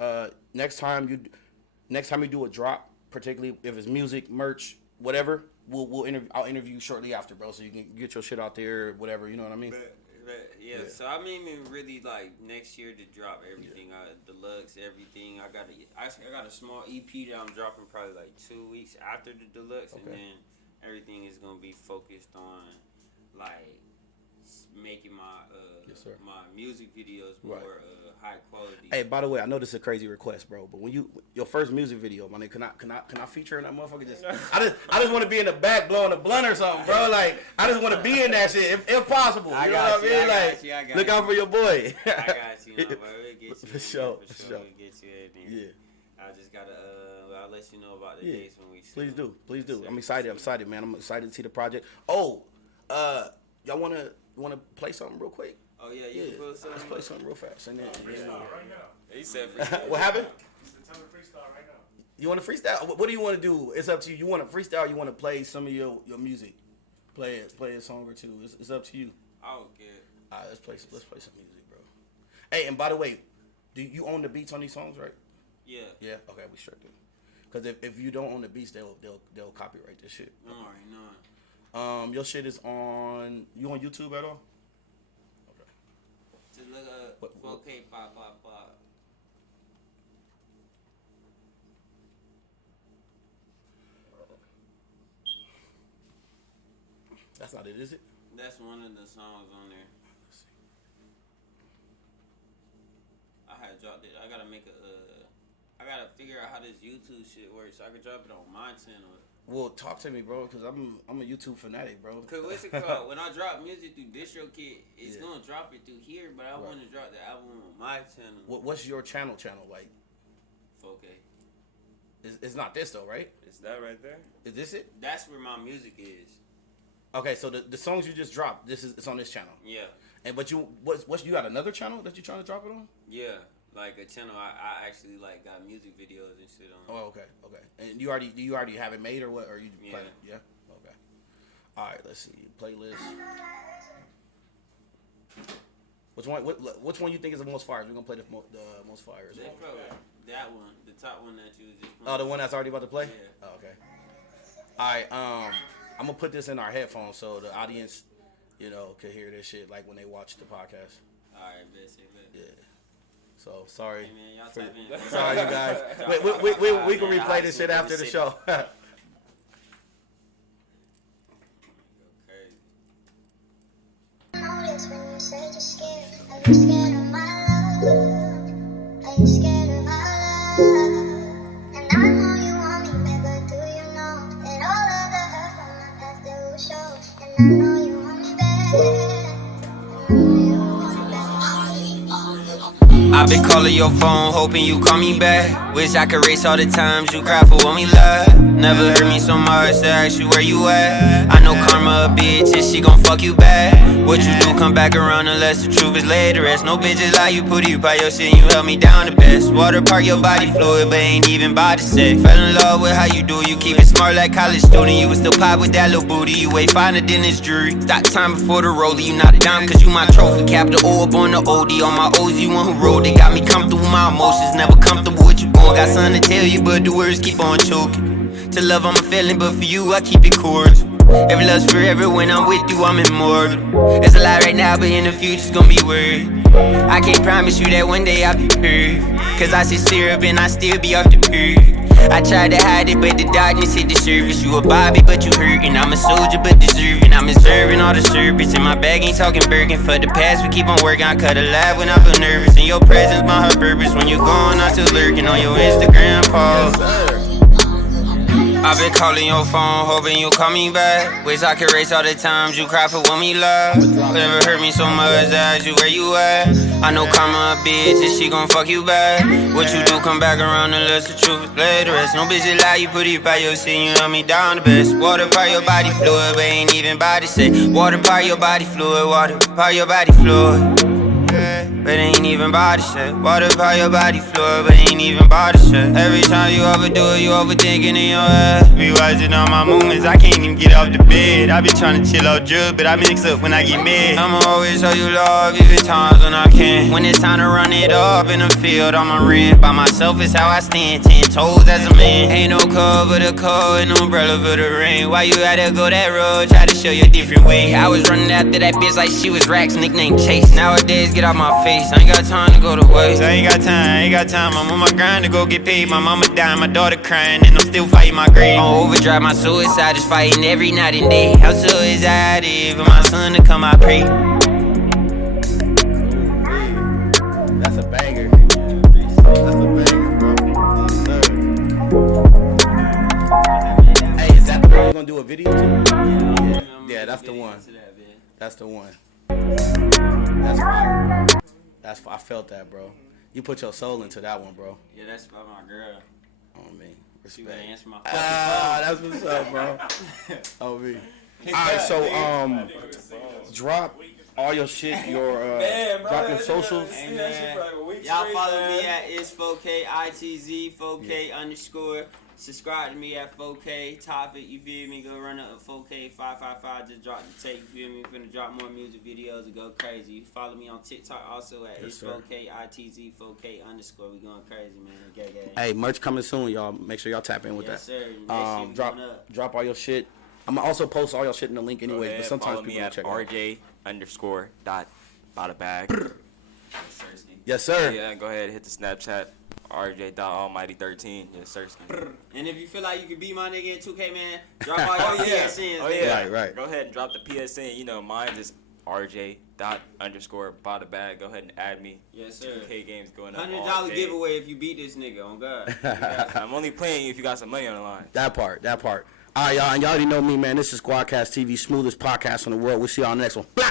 Next time you do a drop, particularly if it's music, merch, whatever, I'll interview you shortly after, bro, so you can get your shit out there, whatever, you know what I mean? Yeah, so I mean, really like next year to drop everything, deluxe, everything. I got a small EP that I'm dropping probably like 2 weeks after the deluxe, and then everything is gonna be focused on like making my my music videos more high quality. Hey, by the way, I know this is a crazy request, bro, but when your first music video, my nigga, can I feature in that motherfucker? I just want to be in the back blowing a blunt or something, bro. Like I just want to be in that shit if possible. You know what I mean? Like look out for your boy. I got you, bro. We'll get you for sure. We'll get you in there. Yeah. I just gotta I'll let you know about the dates when we see. Please do. I'm excited, man. I'm excited to see the project. Oh, y'all wanna play something real quick? Oh yeah, you can let's play something real fast. And then, freestyle right now. He said freestyle. What happened? It's the time to freestyle right now. You want to freestyle? What do you want to do? It's up to you. You want to freestyle? Or you want to play some of your music? Play a song or two. It's up to you. Oh, good. All right, let's play some music, bro. Hey, and by the way, do you own the beats on these songs, right? Yeah. Yeah. Okay, we straight then. Because if you don't own the beats, they'll copyright this shit. I already know. Your shit is on. You on YouTube at all? Okay. Just look up 4K pop. That's not it, is it? That's one of the songs on there. Let's see. I had dropped it. I gotta figure out how this YouTube shit works so I can drop it on my channel. Well, talk to me, bro, because I'm a YouTube fanatic, bro. Cause what's it called? When I drop music through DistroKid, it's gonna drop it through here, but I want to drop the album on my channel. What's your channel like? 4K. It's not this though, right? Is that right there? Is this it? That's where my music is. Okay, so the songs you just dropped, it's on this channel. Yeah. But you got another channel that you're trying to drop it on? Yeah, like a channel I actually like got music videos and shit on. Oh, okay. And you already have it made or what? Or you plan it? Yeah. Okay. All right. Let's see playlist. Which one you think is the most fire? We're gonna play the most fire. That one, the top one that you was just playing. Oh, the one that's already about to play? Yeah. Oh, okay. All right. I'm gonna put this in our headphones so the audience, can hear this shit like when they watch the podcast. All right, bet. Yeah. So sorry. Hey man, y'all type in. Sorry, you guys. We can replay this shit after the show. I've been calling your phone, hoping you call me back. Wish I could erase all the times you cried for when we left. Never hurt me so much to ask you where you at. I know karma a bitch and she gon' fuck you back. What you do come back around unless the truth is laid to rest. No bitches like you, put you by your shit and you held me down the best. Water park your body fluid, but ain't even body sick. Fell in love with how you do, you keep it smart like college student. You was still pop with that little booty, you way finer than this jury. Stop time before the roller, you not a dime cause you my trophy. Cap the O up on the OD, on my O's, you one who rolled it. Got me comfortable with my emotions, never comfortable with you going. Got something to tell you, but the words keep on choking. To love I'm a feeling, but for you I keep it cordial. Every love's forever, when I'm with you I'm immortal. It's a lie right now, but in the future's gonna be worth. I can't promise you that one day I'll be perfect, cause I see syrup and I still be off the perfect. I tried to hide it, but the darkness hit the surface. You a Bobby, but you hurtin'. I'm a soldier, but deserving. I'm observing all the service. In my bag ain't talking Birkin. For the past, we keep on working. I cut a laugh when I feel nervous. In your presence, my heart purpose. When you're gone, I'm still lurking on your Instagram pause. I've been calling your phone, hoping you call me back. Wish I could erase all the times you cried for when we left. Never hurt me so much to ask you where you at. I know karma a bitch and she gon' fuck you back. What you do come back around unless the truth is laid to rest. No bitch that lie, you put it by your shit, you held me down the best. Water part your body fluid, but ain't even body sick. Water part your body fluid, water part your body fluid. but ain't even body shit. Water by your body floor, but ain't even body shit. Every time you overdo it, you overthinking in your head. Be watching all my movements, I can't even get off the bed. I be trying to chill out drugs, but I mix up when I get mad. I'ma always show you love, even times when I can't. When it's time to run it up in the field, I'ma rent. By myself is how I stand, 10 toes as a man. Ain't no cover the cold, an umbrella for the rain. Why you had to go that road, try to show you a different way. I was running after that bitch like she was Rax, nickname Chase. Nowadays, get out my face, I ain't got time to go to waste. I ain't got time, I'm on my grind to go get paid. My mama dying, my daughter crying, and I'm still fighting my grave. On overdrive, my suicide is fighting every night and day. How so is I for my son to come, I pray. That's a banger. That's a banger, bro. Yes, sir. Hey, is that the one we're gonna do a video to? Yeah, that's the one. That's the one. That's fire, bro. I felt that, bro. You put your soul into that one, bro. Yeah, that's about my girl. Oh, me. She would Respect. answer my fucking phone. That's what's up, bro. Oh, me. Alright, so, drop all your shit, drop your socials. Hey, man. Y'all follow me at It's4K ITZ 4K _ Subscribe to me at 4K Topic. You feel me? Go run up a 4K 555. Just drop the tape. You feel me? Finna drop more music videos and go crazy. You follow me on TikTok also at It's4K ITZ 4K _ We going crazy, man. Gang. Hey, merch coming soon, y'all. Make sure y'all tap in with Yes, that. sir. Next year we Drop all your shit. I'm gonna also post all your shit in the link anyways, but sometimes follow people me don't at check it out. RJ_.badabag. Yes, sir. Yeah, go ahead, hit the Snapchat. RJ.Almighty13. Yes, sir. And if you feel like you can be my nigga in 2K, man, drop all your PSNs. Oh yeah. Right. Go ahead and drop the PSN. You know, mine is RJ._badabag. Go ahead and add me. Yes, sir. 2K games going up. $100 giveaway if you beat this nigga. On God. I'm only playing if you got some money on the line. That part. All right, y'all. And y'all already know me, man. This is SQUADCAST TV, smoothest podcast in the world. We'll see y'all on the next one. Blah!